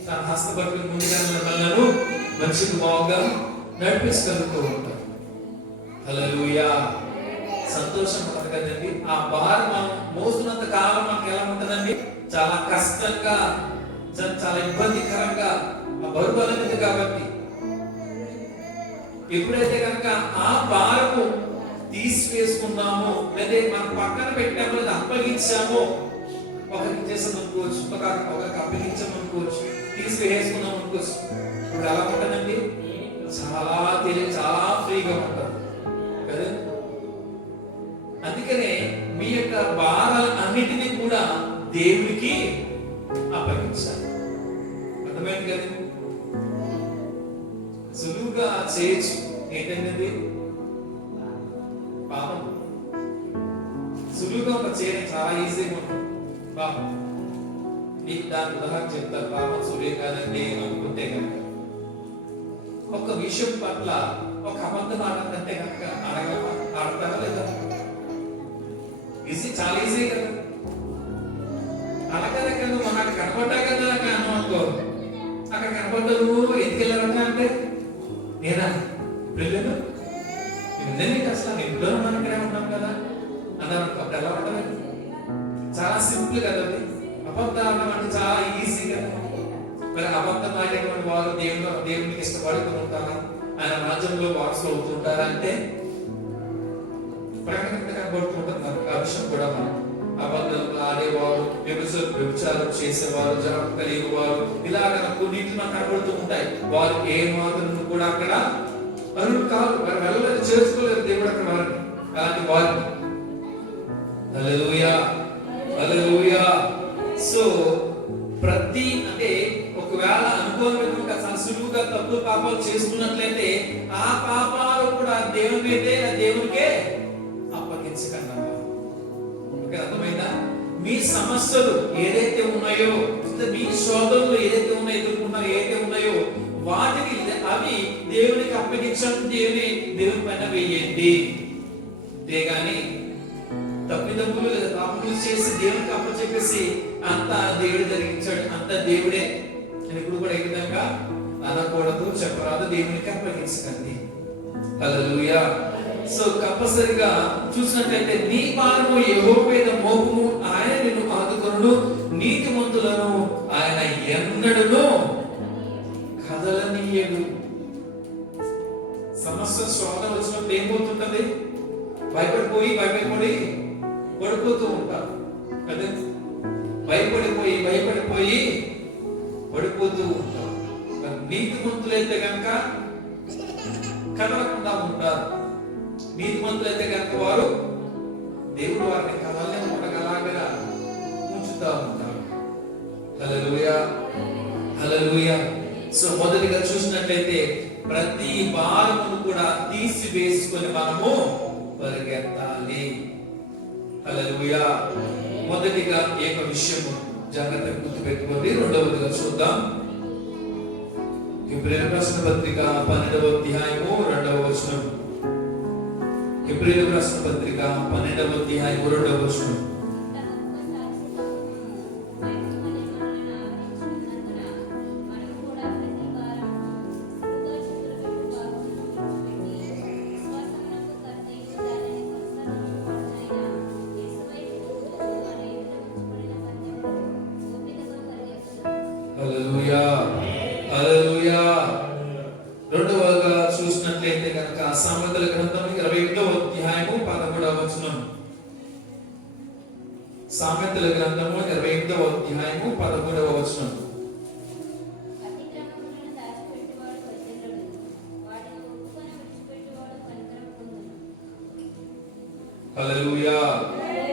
తన హస్తపట్టుకుని ముందుగా మనలను మంచిగా బాగా నడిపించగలుగుతూ ఉంటాం. హల్లెలూయా. సంతోషం ఉంటుంది కదండి. ఆ భారం మనం మోస్తున్నంత కాలం మనకి ఎలా ఉంటుందండి? చాలా కష్టంగా, చాలా ఇబ్బందికరంగా ఆ బరువు అనేది కాబట్టి ఎప్పుడైతే కనుక ఆ భారము తీసివేసుకున్నామో, లేదా మన పక్కన పెట్టామో, లేదా అప్పగించామో, ఒకరికి చేసాం అనుకోవచ్చు, ఒకరికి అప్పగించాం అనుకోవచ్చు, తీసివేసుకున్నాం అనుకోవచ్చు. ఇప్పుడు ఎలా ఉంటుందండి? చాలా చాలా ఫ్రీగా ఉంటుంది కదా. అందుకనే మీ యొక్క భారాలు అన్నిటినీ కూడా దేవుడికి అప్పగించాలి. అర్థమైంది కదా? సులువుగా చేయొచ్చు. ఏంటంటే పాపం సులువుగా ఒక చేయడం చాలా ఈజీగా ఉంటుంది. పాపం నీకు దాని ఉదాహరణ చెప్తారు. పాపం సులువే కాదండి అనుకుంటే కనుక ఒక విషయం పట్ల ఒక అబద్ధం ఆడాలంటే కనుక ఆడతారా లేదా? చాలా ఈజీ కదా. అలాగే మనకు కనపడ్డా కదా అనుకో, అక్కడ కనపడ్డారు ఎందుకు వెళ్ళారంట అంటే నేనా వెళ్ళాను నీకు అసలు ఇంట్లో మనం ఇక్కడే ఉన్నాం కదా అన్నారు. అప్పుడు ఎలా ఉంటుంది? చాలా సింపుల్ కదా అది. అబద్ధాలు అంటే చాలా ఈజీ కదా. మరి అబద్ధం ఆడేటువంటి వారు దేవునికి ఇష్టపడుతూ ఉంటారా? ఆయన రాజ్యంలో వారసులు అవుతుంటారా అంటే ప్రకటన కనబడుతుంటున్నారు. ఆ విషయం కూడా మనం అబద్ధాలు ఆడేవారు, వ్యభిచారం చేసేవారు, జవాబు కలిగిన వారు, ఇలాగ కొన్నింటి మనకు కనబడుతూ ఉంటాయి. వారు ఏ మాత్రం కూడా అక్కడ అరుణ్ కాదు, వారు వెళ్ళలేదు, చేసుకోలేదు దేవుడు అక్కడ వారిని, అలాంటి వారిని. హల్లెలూయా, హల్లెలూయా. సో ప్రతి అంటే ఒకవేళ అనుభవం చాలా సులువుగా తప్పు పాపాలు చేసుకున్నట్లయితే ఆ పాపాలు కూడా దేవునికే అప్పగించకండి. అర్థమైందా? మీ సమస్యలు ఏదైతే ఉన్నాయో, మీ శోధనలు ఏదైతే ఉన్నాయో, ఎదుర్కొన్నా ఏదైతే ఉన్నాయో వాటిని అవి దేవునికి అప్పగించండి, దేవుని పైన వేయండి. అంతేగాని తప్పిదప్పులు లేదా పాపములు చేసి దేవునికి అప్పచెప్పేసి అంతా దేవుడు జరిగించాడు, అంతా దేవుడే అని ఇప్పుడు కూడా ఏ విధంగా అనకూడదు, చెప్పరాదు. దేవునికి అప్పగించకండి. హల్లెలూయా. సో కంపల్సరిగా చూసినట్లయితే నీ భారము యెహోవా మీద మోపుము, ఆయన నిన్ను ఆదుకొనును, నీతిమంతులను ఆయన ఎన్నడూను కదలనీయడు. సమస్య శోధన వచ్చినప్పుడు ఏమవుతుంటది? భయపడిపోయి పడిపోతూ ఉంటారు కదా. భయపడిపోయి పడిపోతూ ఉంటారు. నీతిమంతులైతే కనుక కదలకుండా ఉంటారు. నీతిమంతులైతే కనుక వారు దేవుడు వారిని కదలనే ఉండగలాగా ఉంచుతా ఉంటారు. హల్లెలూయా, హల్లెలూయా. సో మొదటిగా చూసినట్లయితే ప్రతి భారమును కూడా తీసివేసుకొని మనము పరిగెత్తాలి. హల్లెలూయా. మొదటిగా ఏక విషయము జాగ్రత్తగా గుర్తుపెట్టుకోండి. రెండవదిగా చూద్దాం. హెబ్రీయులకు రాసిన పత్రిక 12వ అధ్యాయము 2వ వచనం. హెబ్రీయులకు రాసిన పత్రిక 12వ అధ్యాయము 2వ వచనం. హల్లెలూయా, హల్లెలూయా. రెండవగా చూసినట్లయితే కనుక సామెతల గ్రంథం 21వ అధ్యాయము 11వ వచనం. సామెతల గ్రంథము 21వ అధ్యాయము 11వ వచనం. హల్లెలూయా.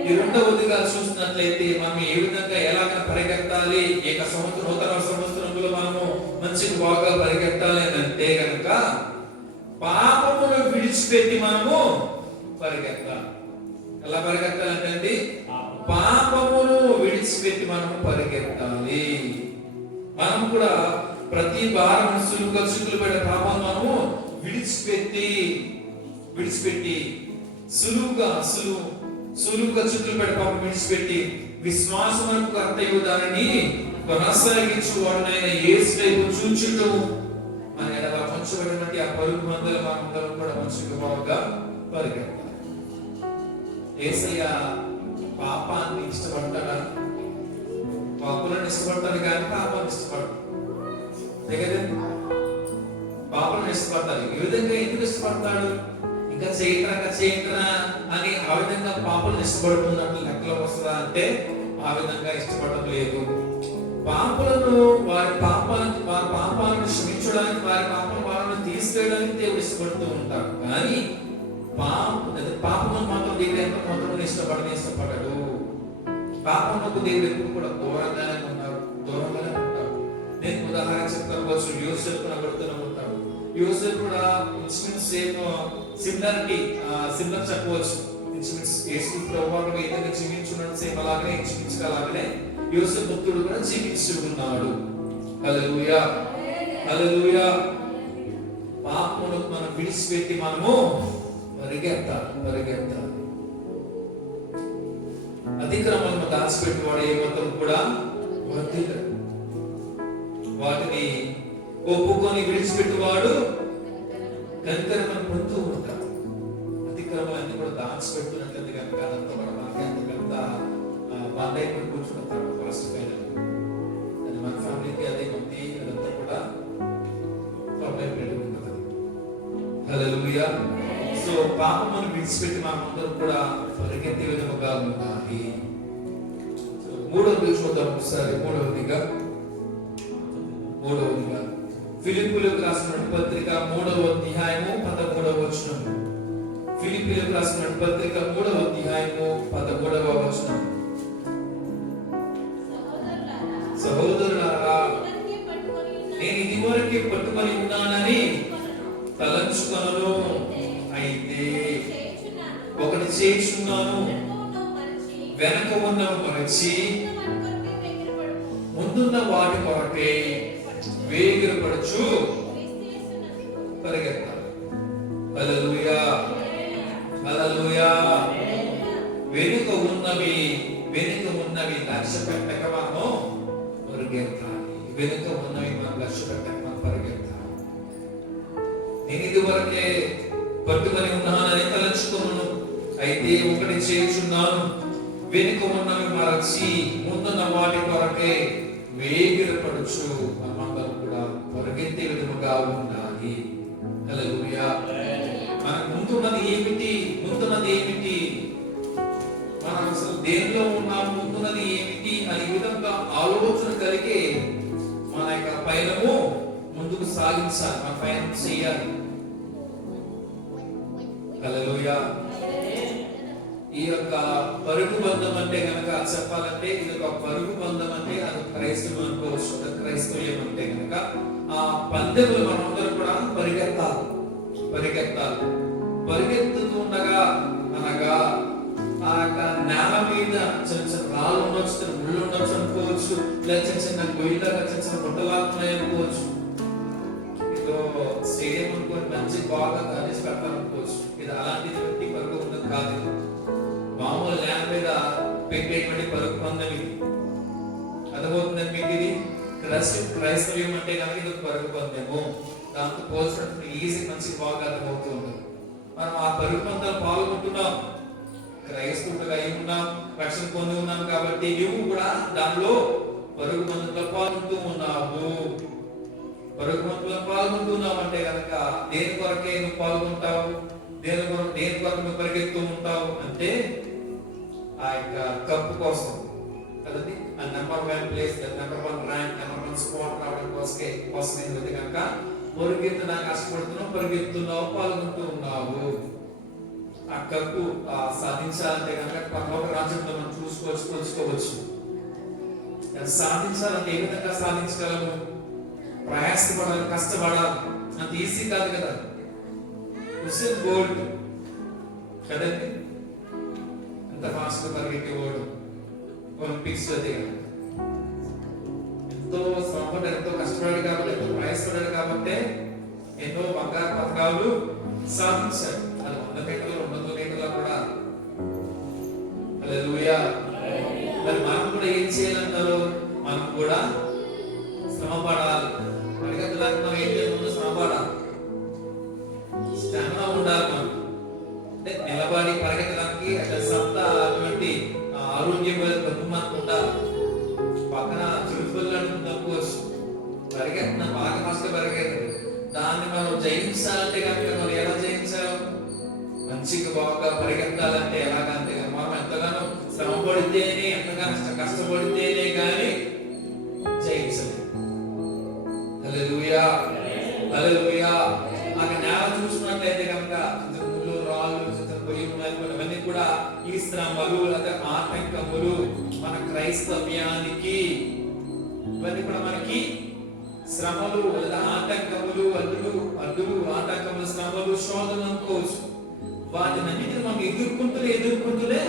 ఈ రెండవదిగా చూసినట్లయితే మనం ఏ విధంగా ఎలాగ పరిగెత్తాలి, ఏక సంవత్సరం నూతన సంవత్సరంలో మనము మంచిగా బాగా పరిగెత్తాలి అని అంటే కనుక పాపమును విడిచిపెట్టి మనము పరిగెత్తాలి. ఎలా పరిగెత్తాలంటే పాపమును విడిచిపెట్టి మనము పరిగెత్తాలి. మనం కూడా ప్రతి భారం సులువుగా చిక్కులుపడే పాపం మనము విడిచిపెట్టి సులువుగా చిక్కులుపడే పాపం విడిచిపెట్టి విశ్వాసమునకు కర్తయు దానిని కొనసాగించువాడునైన యేసు వైపు చూచుటూ మన ఎడల పంచబడినటువంటి ఆ పరుగు మందుల మనమందరం కూడా మంచిగా బాగా పరిగెత్తాలి. యేసయ్య పాపాన్ని ఇష్టపడతాడా? పాపులను ఇష్టపడతాడు కానీ పాపాన్ని ఇష్టపడతాడు. పాపలను ఇష్టపడతాడు. ఈ విధంగా ఎందుకు ఇష్టపడతాడు? ఇంకా చేయండిరా అని ఆ విధంగా పాపలను ఇష్టపడుతున్నట్లు లెక్కలో వస్తుందా అంటే ఆ విధంగా ఇష్టపడడం లేదు. పాపలను వారి పాపాలను క్షమించడానికి, వారి పాపాలను తీసుకెళ్ళడానికి దేవుడు ఇష్టపడుతూ ఉంటాడు. కానీ పాపము మాత్రం దేవుడు ఎంత మాత్రం ఇష్టపడడు. పాపముకు దేవుడు ఎప్పుడు కూడా దూరంగానే ఉంటాడు. నేను ఉదాహరణ చెప్పుకోవచ్చు. యోసేపు కనబడుతూనే ఉంటాడు. యోసేపు కూడా సేమ్ సిమిలర్ చెప్పవచ్చు. యేసు ప్రభువు ఏ విధంగా జీవించున్నాడు సేమ్ అలాగనే అలాగనే యోసేపు భక్తుడు కూడా జీవించుకున్నాడు. హల్లెలూయా, హల్లెలూయా. పాపమును మనం విడిచిపెట్టి మనము పరిగెత్తాలి. అతిక్రమలను దాచిపెట్టువాడు ఏ మొత్తం కూడా వర్ధిల్లడు. వాటిని ఒప్పుకొని విడిచిపెట్టువాడు కనికరమని పొందుతూ ఉంటాడు. అతిక్రమాలన్నీ కూడా దాచిపెట్టున్నట్లయితే కనుక అదంతా కూడా మనకి అంత పెద్ద బండైపోయి కూర్చుంటాడు ఫాస్ట్ పైన. అది మన ఫ్యామిలీకి అదే ఉంది. అదంతా కూడా ప్రాబ్లం ఉంటుంది. హల్లెలూయా. సో పాపమును విడిచిపెట్టి మనమందరం కూడా పరిగెత్తే విధముగా ఉండాలి. మూడవది చూద్దాం ఒకసారి. మూడవదిగా ఫిలిప్పీయులకు రాసిన పత్రిక 3వ అధ్యాయము 13వ వచనం. ఫిలిప్పీయులకు రాసిన పత్రిక 3వ అధ్యాయము 13వ వచనం. సహోదరులారా, నేను ఇదివరకే పట్టుకొని ఉన్నానని తలంచుకొనను. అయితే ఒకటి చేయుచున్నాను, వెనక ఉన్నవి మరచి ముందున్న వాటి కొరకే వేగిరపడుచు పరిగెత్తాలి. హల్లెలూయా, హల్లెలూయా. వెనుక ఉన్నవి లక్ష్య పెట్టక మనము పరిగెత్తాలి. వెనుక ఉన్నవి మనం లక్ష్య పెట్టక మనం పరిగెత్తాలి. నేను ఇదివరకే పట్టుకొని ఉన్నానని తలంచుకున్నాను. అయితే ఒకటి చేయుచున్నాను, వెనుక ఉన్నవి మరచి ముందున్న వాటి కొరకే వేగిరపడుచు మనమందరం కూడా పరిగెత్తే విధముగా ఉండాలి. హల్లెలూయా. మనకు ముందున్నది ఏమిటి, మనం అసలు దేనిలో ఉన్నాము, ముందున్నది ఏమిటి అనే విధంగా ఆలోచన కలిగి మన యొక్క పయనము ముందుకు సాగించాలి. మన పయనం చేయాలి. హల్లెలూయా. ఈ యొక్క పరుగు బంధం అంటే కనుక చెప్పాలంటే ఇది ఒక పరుగు బంధం అంటే అది క్రైస్తవం అనుకోవచ్చు. క్రైస్తవ్యం అంటే కనుక ఆ పందెములు మనందరం కూడా పరిగెత్తాలి. పరిగెత్తుతూ ఉండగా అనగా ఆ యొక్క నేల మీద చిన్న రాళ్ళు ఉండొచ్చు, ముళ్ళు ఉండొచ్చు అనుకోవచ్చు, లేదా చిన్న గొయ్యిలాగా చిన్న గుట్టలాగా అనుకోవచ్చు. ఇదో స్టేడియం అనుకోని మంచి బాగా కలిసి పెట్టాలనుకోవచ్చు. ఇది అలాంటిది పెట్టి పరుగు బంధం కాదు. మామూలు నేల మీద పెట్టేటువంటి పరుగు పందెం ఇది. అర్థమవుతుందని మీకు ఇది క్రైస్తవ్యం అంటే కనుక ఇది పరుగు పందెము. దాంతో పోల్చినటువంటి ఈజీ మంచి బాగా అర్థమవుతూ ఉంటుంది. మనం ఆ పరుగు పందాలు పాల్గొంటున్నాం, క్రైస్తవులుగా అయి ఉన్నాం, రక్షణ పొంది ఉన్నాం కాబట్టి నువ్వు కూడా దానిలో పరుగు పందంలో పాల్గొంటున్నావు అంటే కనుక దేని కొరకే నువ్వు పాల్గొంటావు, దేని కొరకు నువ్వు పరిగెత్తూ ఉంటావు అంటే ఆ యొక్క కప్పు కోసం కదండి. ఆ number 1 place, number 1 rank, number 1 spot రావడం కోసమే అయితే కనుక పరిగెత్తున్నావు, పాల్గొంటూ ఉన్నావు. ఆ కప్పు సాధించాలంటే కనుక పరలోక రాజ్యంలో మనం తెలుసుకోవచ్చు. సాధించాలంటే ఏ విధంగా సాధించగలము? ప్రయాసపడాలి, కష్టపడాలి. అంత ఈజీ కాదు కదా. హుసేన్ బోల్ట్ కదండి, ఎంత ఫాస్ట్ పరిగెట్టేవాడు ఒలింపిక్స్ అయితే ఎంతో శ్రమపడ్డాడు, ఎంతో కష్టపడాడు కాబట్టి, ఎంతో ప్రయాసపడ్డాడు కాబట్టి ఎన్నో బంగారు పథకాలు సాధించాడు. అది 100 మీటర్లు 200 మీటర్లు కూడా. హల్లెలూయా. మరి మనం కూడా ఏం చేయాలంటారు? మనం కూడా శ్రమ పడాలి. పరిగెత్తడానికి మనం ఏం చేయాలి? ముందు శ్రమ పడాలి, స్టామినా ఉండాలి. మనం అంటే నిలబడి పరిగెత్తడానికి అటువంటి ఆరోగ్యం మనకు ఉండాలి. పక్కన చిరుపల్లి అనుకోవచ్చు, పరిగెత్తున్నా బాగా ఫాస్ట్ పరిగెత్తదు, దాన్ని మనం జయించాలంటే కనుక మనం ఎలా జయించాలి? మంచిగా బాగా పరిగెత్తాలంటే ఎలాగంటే మనం ఎంతగానో శ్రమ పడితేనే, ఎంతగానో కష్టపడితేనే కానీ జయించలేదు. హల్లెలూయా, హల్లెలూయా. ఆ నేల చూసినట్లయితే కనుక ముళ్ళు, రాళ్ళు, ఇవన్నీ కూడా ఈ శ్రమలు లేదా ఆటంకములు మన క్రైస్తవ్యానికి, ఇవన్నీ కూడా మనకి శ్రమలు లేదా ఆటంకములు, అడ్డులు, ఆటంకములు, శ్రమలు, శోధన అనుకోవచ్చు. వాటినన్నిటిని మనం ఎదుర్కొంటూనే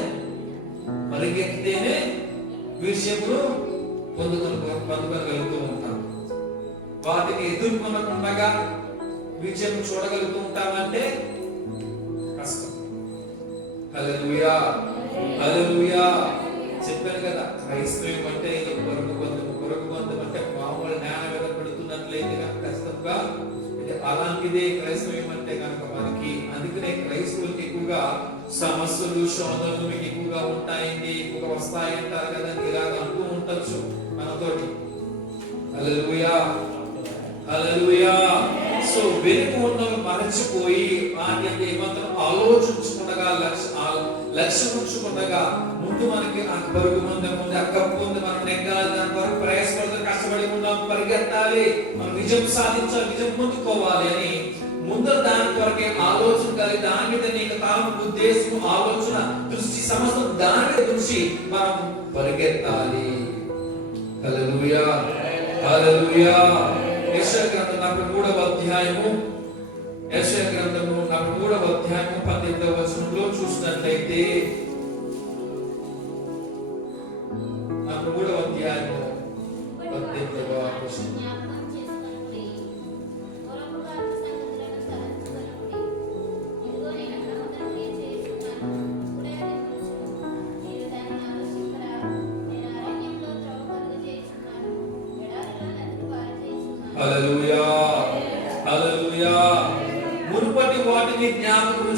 పరిగెత్తితేనే విషయములు పొందుకోగలుగుతూ ఉంటాం. వాటిని ఎదుర్కొనకుండా విజయం చూడగలుగుతూ ఉంటామంటే కష్టం. హల్లెలూయా, హల్లెలూయా. చెప్పాను కదా, క్రైస్తవం అంటే ఏదో పొరుగు బంధం అంటే మామూలు నేల మీద పెడుతున్నట్లయితే కనుక కష్టంగా, అలాంటిదే క్రైస్తవం అంటే కనుక మనకి. అందుకనే క్రైస్తవులకి ఎక్కువగా సమస్యలు, శోధనలు మీకు ఎక్కువగా ఉంటాయండి, ఎక్కువగా వస్తాయి అంటారు కదా, ఇలాగ అంటూ ఉండొచ్చు మనతోటి. హల్లెలూయా, హల్లెలూయా. సో వెనుక ఉన్నవి మరచిపోయి వాటి ఏమాత్రం ఆలోచించుకుండగా, లక్ష్యం ఉంచుకుండగా ముందు మనకి ఆ పరుగు ముందు ఆ కప్పు ఉంది, మనం నెగ్గాలి, దాని వరకు ప్రయాసపడుతూ కష్టపడి ఉన్నాం, పరిగెత్తాలి, మనం విజయం సాధించాలి, విజయం పొందుకోవాలి అని ముందు దాని కొరకే ఆలోచన కలిగి దాని మీద నీకు తాను ఉద్దేశం, ఆలోచన, దృష్టి, సమస్తం దాని మీద దృష్టి మనం పరిగెత్తాలి. హల్లెలూయా, హల్లెలూయా. యెషయా గ్రంథం 43వ అధ్యాయము, యెషయా గ్రంథము 43వ అధ్యాయము 18వ వచనంలో చూసినట్లయితే, 43వ అధ్యాయము 18వ వచనం. హల్లెలూయా, హల్లెలూయా. మునుపటి వాటిని జ్ఞాపకం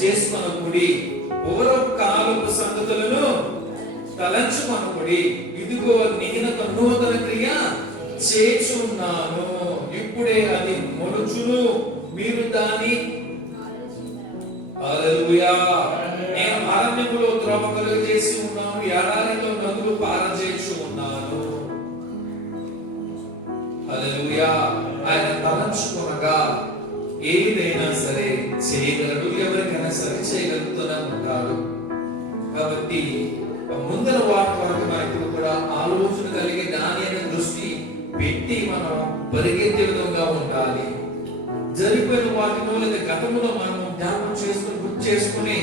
చేసుకొనకుడి, పూర్వపు కాలపు సంగతులను తలంచుకొనకుడి. ఇదిగో నేను ఒక నూతన క్రియ చేయుచున్నాను, ఇప్పుడే అది మొలుచును, మీరు దాన్ని. హల్లెలూయా. నేను అరణ్యములో త్రోవ కలుగజేసి ఉన్నాను, ఎడారిలో నదులు పారజేయచ్చు ఉన్నాను. హల్లెలూయా. ఆయన తలంచుకొనగా ఏదైనా సరే చేయగలడు, ఎవరికైనా సరే చేయగలుగుతూనే ఉంటాడు. కాబట్టి ముందర వాటి వరకు మనకు కూడా ఆలోచన కలిగి దాని అనే దృష్టి పెట్టి మనం పరిగెత్తే విధంగా ఉండాలి. జరిగిపోయిన వాటిలో లేదా గతంలో మనం జ్ఞాపకం చేసుకుని గుర్తు చేసుకుని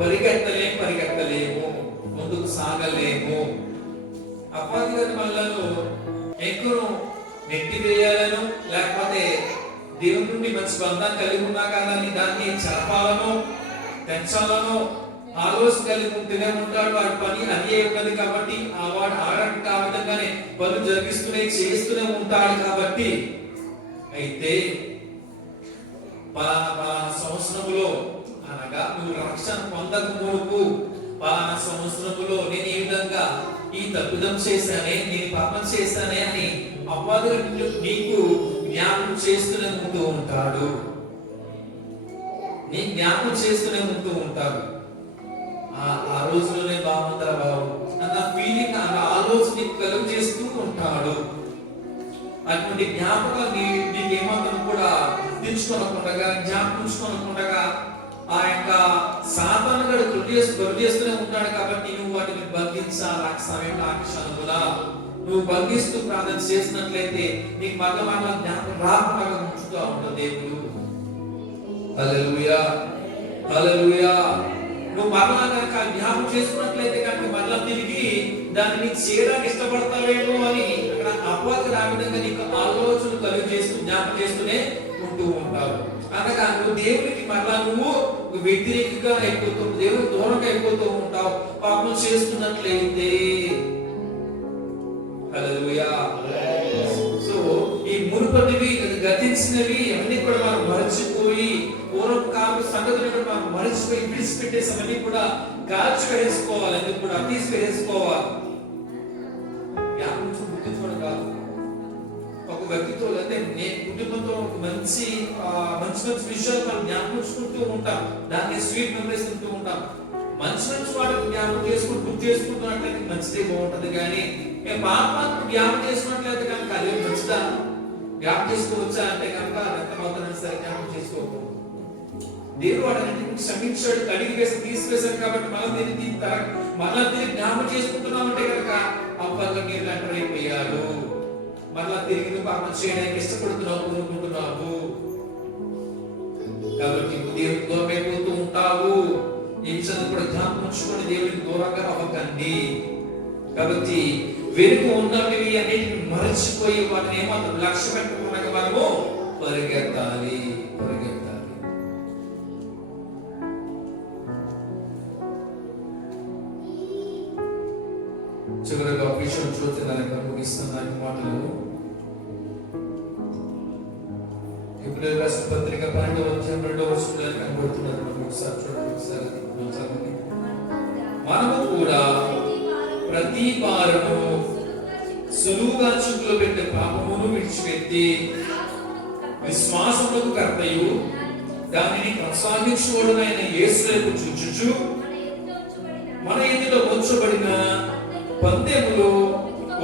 పరిగెత్తలేము, ముందుకు సాగలేము. అపవాది గారి మనలను ఎక్కువ నెట్టివేయాలను, లేకపోతే దేవుని నుండి మంచి బంధం కలిగి ఉన్నా కానీ దాన్ని చరపాలను, తెంచాలను ఆలోచన కలిగి ఉంటూనే ఉంటాడు. వాడి పని అదే ఉన్నది కాబట్టి వాడు ఆడటం ఆ విధంగానే పనులు చేస్తూనే ఉంటాడు. కాబట్టి అయితే పలానా సంవత్సరంలో, అనగా నువ్వు రక్షణ పొందక మునుపు పలానా సంవత్సరంలో నేను ఈ విధంగా ఈ తప్పిదం చేశానే, నేను పాపం చేశానే అని అపవాది నీకు జ్ఞాపకం చేస్తూనే ఉంటూ ఉంటాడు. నీ జ్ఞాపకం చేస్తూనే ఉంటూ ఉంటాడు. ఆ రోజులోనే బాగుంటారా బాబు అన్న ఫీలింగ్, అన్న ఆలోచన కలుగు చేస్తూ ఉంటాడు. అటువంటి జ్ఞాపకం నీకేమాత్రం కూడా గుర్తించుకోనకుండా, జ్ఞాపకించుకోనకుండా ఆ యొక్క సాతాను గడు గురి చేస్తూనే ఉంటాడు. కాబట్టి నువ్వు వాటిని బంధించాలి. ఆ సమయంలో ఆ క్షణములా నువ్వు బంధిస్తూ ప్రార్థన చేసినట్లయితే నీకు మళ్ళా జ్ఞాపకం రాకుండా ఉంచుతూ ఉంటాడు దేవుడు. హల్లెలూయా, హల్లెలూయా. నువ్వు మరలా కనుక జ్ఞాపకం చేసుకున్నట్లయితే కనుక మరలా తిరిగి దాన్ని చేయడానికి ఇష్టపడతావేమో అని అక్కడ అపవాది ఆ విధంగా నీకు ఆలోచన కలుగు చేస్తూ జ్ఞాపకం చేస్తూనే ఉంటూ ఉంటావు. అనగా నువ్వు దేవునికి మరలా నువ్వు వ్యతిరేకంగా అయిపోతూ, దేవునికి దూరంగా అయిపోతూ ఉంటావు పాపం చేస్తున్నట్లయితే. హల్లెలూయా. సో ఈ మునుపటివి గతించినవి అన్ని కూడా మనం మరచిపోయి, పూర్వపు కాపు సంగతులను మనం మరచిపోయి విడిచిపెట్టేసి అవన్నీ కూడా కాల్చివేసుకోవాలి, ఎందుకు కూడా తీసివేసుకోవాలి. జ్ఞాపకం గుర్తించుకోవడం కాదు. ఒక వ్యక్తితో అంటే నేను కుటుంబంతో ఒక మంచి మంచి మంచి విషయాలు మనం జ్ఞాపకం ఉంటాం. దాన్ని స్వీట్ మెమరీస్ ఉంటూ ఉంటాం. మంచి మంచి వాటిని జ్ఞాపకం చేసుకుంటూ గుర్తు చేసుకుంటున్నట్లయితే మంచిదే బాగుంటది. కానీ పాపాత్మ జ్ఞాపకం చేసుకున్నట్లయితే కనుక అది మంచిదా? జ్ఞాపకం చేసుకోవచ్చా అంటే కనుక ఎంత మాత్రం సరే జ్ఞాపకం చేసుకోకూడదు. దేవుడు వాటిని క్షమించాడు, కడిగి వేసి తీసివేశాడు. కాబట్టి మళ్ళా తిరిగి జ్ఞాపకం చేసుకుంటున్నామంటే కనుక అప్పట్లో నీరు అంటరైపోయాడు. మళ్ళా తిరిగి నువ్వు పాపం చేయడానికి ఇష్టపడుతున్నావు, కోరుకుంటున్నావు. కాబట్టి నువ్వు దేవుడికి దూరం అయిపోతూ ఉంటావు. ఈ విషయాన్ని కూడా జ్ఞాపకం ఉంచుకొని దేవుడికి దూరంగా అవ్వకండి. కాబట్టి వెనుక ఉన్నవి అన్నిటిని మరచిపోయి వాటిని ఏమాత్రం లక్ష్య పెట్టకుండా మనము పరిగెత్తాలి. చివరిగా ఒక విషయం చూస్తున్నాను, ముగిస్తున్నాను మాటలు. ఇప్పుడు రాసిన పత్రిక 12వ అధ్యాయం 2వ వచనంలో కనబడుతున్నారు. ఒకసారి చూడండి. మనము కూడా ప్రతి వారము సులువుగా చిక్కులో పెట్టే పాపమును విడిచిపెట్టి విశ్వాసమునకు కర్తయు దానిని కొనసాగించుకోవడమైన యేసు వైపు చూచుచు మన ఎదుట ఉంచబడిన పందెములో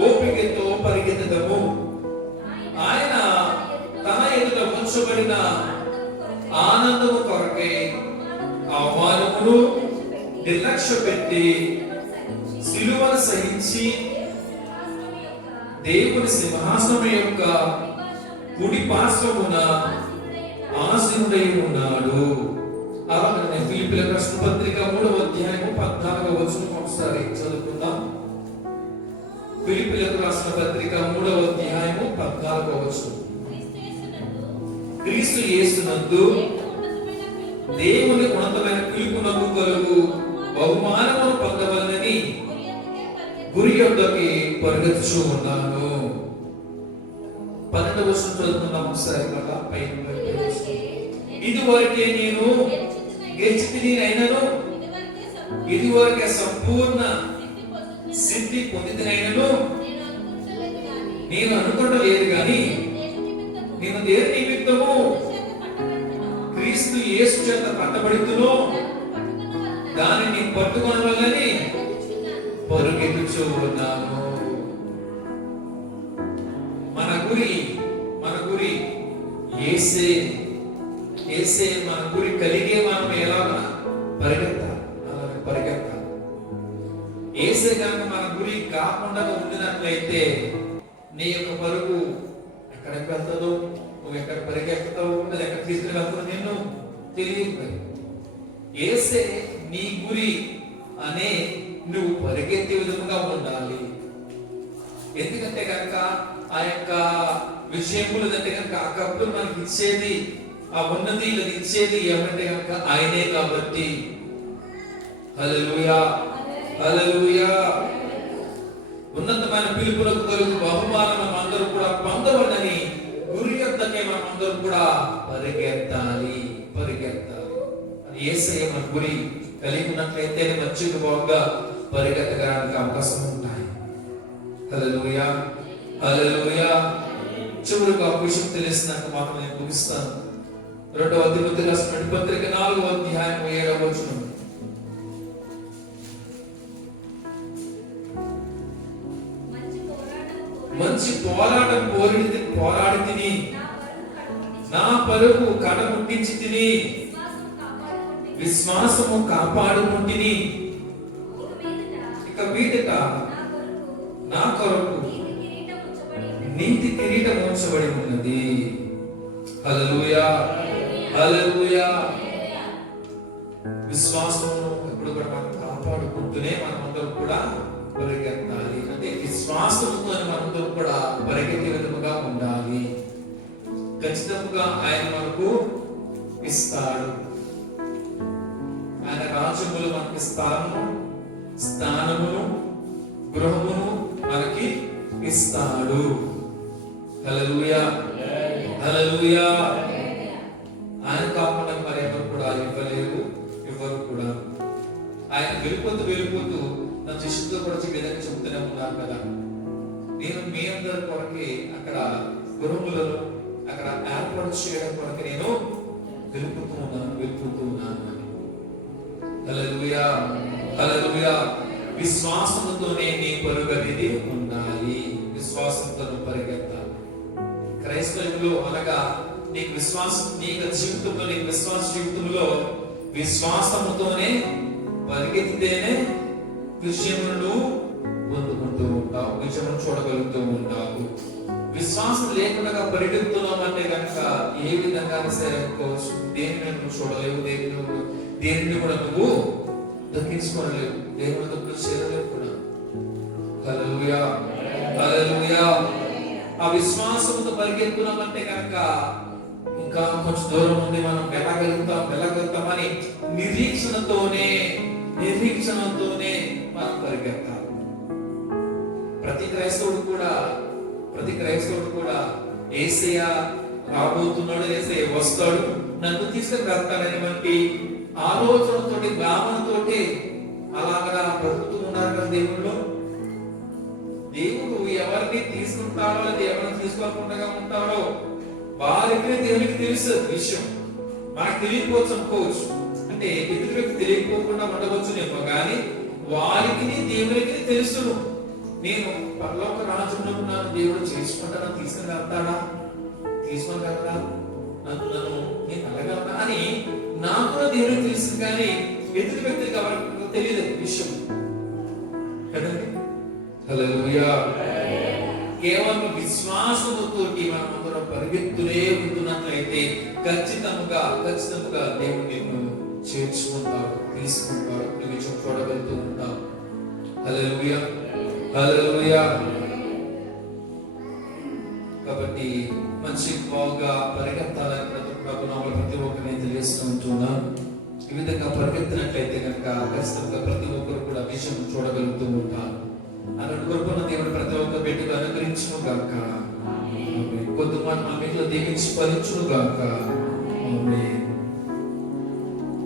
ఓపికతో పరిగెత్తదము. ఆయన తన ఎదుట ఉంచబడిన ఆనందము కొరకై అవమానమును నిర్లక్ష్య పెట్టి సిలువను సహించి దేవుని సింహాసనం యొక్క కుడి పార్శ్వమున ఆసీనుడై ఉన్నాడు. అలాగే ఫిలిప్పీయులకు రాసిన పత్రిక 3వ అధ్యాయం 14వ వచనం ఒకసారి చదువుకుందాం. ఫిలిప్పీయులకు రాసిన పత్రిక 3వ అధ్యాయం 14వ వచనం. క్రీస్తు యేసునందు దేవుని ఉన్నతమైన పిలుపునకు కలుగు బహుమానమును పొందవలనని గురి యొద్దకి పరిగెత్తుచూ ఉన్నాను. 12వ వచనం చదువుకుందాం ఒకసారి. మళ్ళా ఇదివరకే నేను గెలిచితిని అయినను, ఇదివరకే సంపూర్ణ సిద్ధి పొందితినైనను నేను అనుకుంటలేదు గాని నేను దేని నిమిత్తము క్రీస్తు యేసు చేత పట్టబడుతునో దానిని పట్టుకొనవలెనని పరుగెత్తుచూ ఉన్నాను. మన గురి యేసే. మన గురి కలిగే మనం ఎలాగా పరిగెత్తాలి. యేసే కనుక మన గురి కాకుండా ఉండినట్లయితే నీ యొక్క పరుగు ఎక్కడికి వెళ్తాదో, నువ్వు ఎక్కడ పరిగెత్తుతావు, అది ఎక్కడ తీసుకుని వెళ్తావు నిన్ను తెలియదు. యేసే నీ గురి అనే నువ్వు పరిగెత్తే విధముగా ఉండాలి. ఎందుకంటే కనుక ఆ యొక్క విషయములు అంటే కనుక ఆ కప్పులు మనకి ఇచ్చేది, ఆ ఉన్నది ఇలా ఇచ్చేది ఏమంటే కనుక ఆయనే. కాబట్టి హల్లెలూయా, హల్లెలూయా. ఉన్నతమైన పిలుపులకు కలుగు బహుమానం అందరూ కూడా పొందవలని గురి యొద్దకే మనం అందరూ కూడా పరిగెత్తాలి. యేసయ్య మన గురి కలిగి ఉన్నట్లయితే మంచిగా బాగా పరిగెత్తడానికి అవకాశం ఉంటాయి. హల్లెలూయా, హల్లెలూయా. చివరిగా ఒక విషయం తెలిసినాక మాత్రం నేను ముగిస్తాను. 2వ తిమోతి రాసిన పత్రిక 4వ అధ్యాయం 7వ వచనం. మంచి పోరాటం పోరాడి తిని నా పరుగు కడముట్టించి తిని విశ్వాసము కాపాడుకుంటుని ఇక మీదట నా కొరకు నీతి కిరీటం ఉంచబడి ఉన్నది. హల్లెలూయా, హల్లెలూయా. విశ్వాసమును ఎప్పుడు కూడా మనం కాపాడుకుంటూనే మనమందరం కూడా పరిగెత్తాలి. అంటే విశ్వాసముతో మనమందరం కూడా పరిగెత్తే విధముగా ఉండాలి. ఖచ్చితంగా ఆయన మనకు ఇస్తాడు. ఆయన రాజ్యములు మనకి స్థానమును గృహమును మనకి ఇస్తాడు. హల్లెలూయా, హల్లెలూయా. ఆయన కాకుండా మరి ఎవరు కూడా ఇవ్వలేరు, ఎవరు కూడా. ఆయన వెళ్ళిపోతూ నా శిష్యులతో కూడా విధంగా చెబుతూనే ఉన్నారు కదా, నేను మీ అందరి కొరకే అక్కడ గృహములను అక్కడ ఏర్పాటు చేయడం కొరకు నేను వెలుపుతూ ఉన్నాను అని. హల్లెలూయా, హల్లెలూయా. విశ్వాసముతోనే నీ పరుగు అనేది ఉండాలి. విశ్వాసంతో పరిగెత్తాలి. క్రైస్తవులు అనగా నీకు విశ్వాసం, నీకు జీవితంలో, నీకు విశ్వాస జీవితంలో విశ్వాసముతోనే పరిగెత్తితేనే విషయములను పొందుకుంటూ ఉంటావు, విషయమును చూడగలుగుతూ ఉంటావు. విశ్వాసం లేకుండా పరిగెత్తున్నామంటే కనుక ఏ విధంగా సరే దేనిని నువ్వు చూడలేవు, దేనిని కూడా నువ్వు దక్కించుకోలేవు, దేవుని దగ్గర చేరలేవు కూడా. హల్లెలూయా, హల్లెలూయా. ఆ విశ్వాసంతో పరిగెత్తున్నామంటే కనుక ఇంకా కొంచెం దూరం ఉంది, మనం వెళ్ళగలుగుతామని నిరీక్షణతోనే మనం పరిగెత్తాలి. ప్రతి క్రైస్తవుడు కూడా యేసయ్య రాబోతున్నాడు, యేసయ్య వస్తాడు, నన్ను తీసుకుని వెళ్తాడనేటువంటి ఆలోచనతోటి, భావనతోటి అలాగా బ్రతుకుతూ ఉన్నారు కదా దేవుళ్ళు. దేవుడు ఎవరిని తీసుకుంటాడో లేదా ఎవరిని తీసుకోకుండా ఉంటాడో వారికి దేవునికి తెలుసు విషయం. మనకు తెలియకపోవచ్చు అనుకోవచ్చు, అంటే ఎదుటి వ్యక్తి తెలియకపోకుండా ఉండవచ్చునేమో, కానీ వారికి దేవునికి తెలుసును. నేను పరలోక రాజ్యంలో ఉన్నాను, దేవుడు చేసుకుంటాడా, తీసుకుని వెళ్తాడా, నన్ను నేను అడగలనా అని నాకు దేవుడికి తెలుసు, కానీ ఎదుటి వ్యక్తికి ఎవరికి తెలియదు విషయం కదండి. హల్లెలూయా. కేవలం విశ్వాసముతోటి మనం అందరం పరిగెత్తునే ఉంటున్నట్లయితే ఖచ్చితంగా దేవుడు నిన్ను చేర్చుకుంటాడు, తీసుకుంటాడు, నువ్వు చూడగలుగుతూ ఉంటావు. హల్లెలూయా, హల్లెలూయా. కాబట్టి మంచి బాగా పరిగెత్తాలని ప్రతి ఒక్కరిని తెలియస్తూ ఉంటున్నాను. ఈ విధంగా పరిగెత్తినట్లయితే కనుక ఖచ్చితంగా ప్రతి ఒక్కరు కూడా విషయం చూడగలుగుతూ ఉంటారు. అలాంటి కోరుకున్న దేవుడు ప్రతి ఒక్క బిడ్డకు అనుగ్రహించును గాక. కొద్ది మాట మన ఇంట్లో దీవించి ఫలించును గాక. ఆమేన్.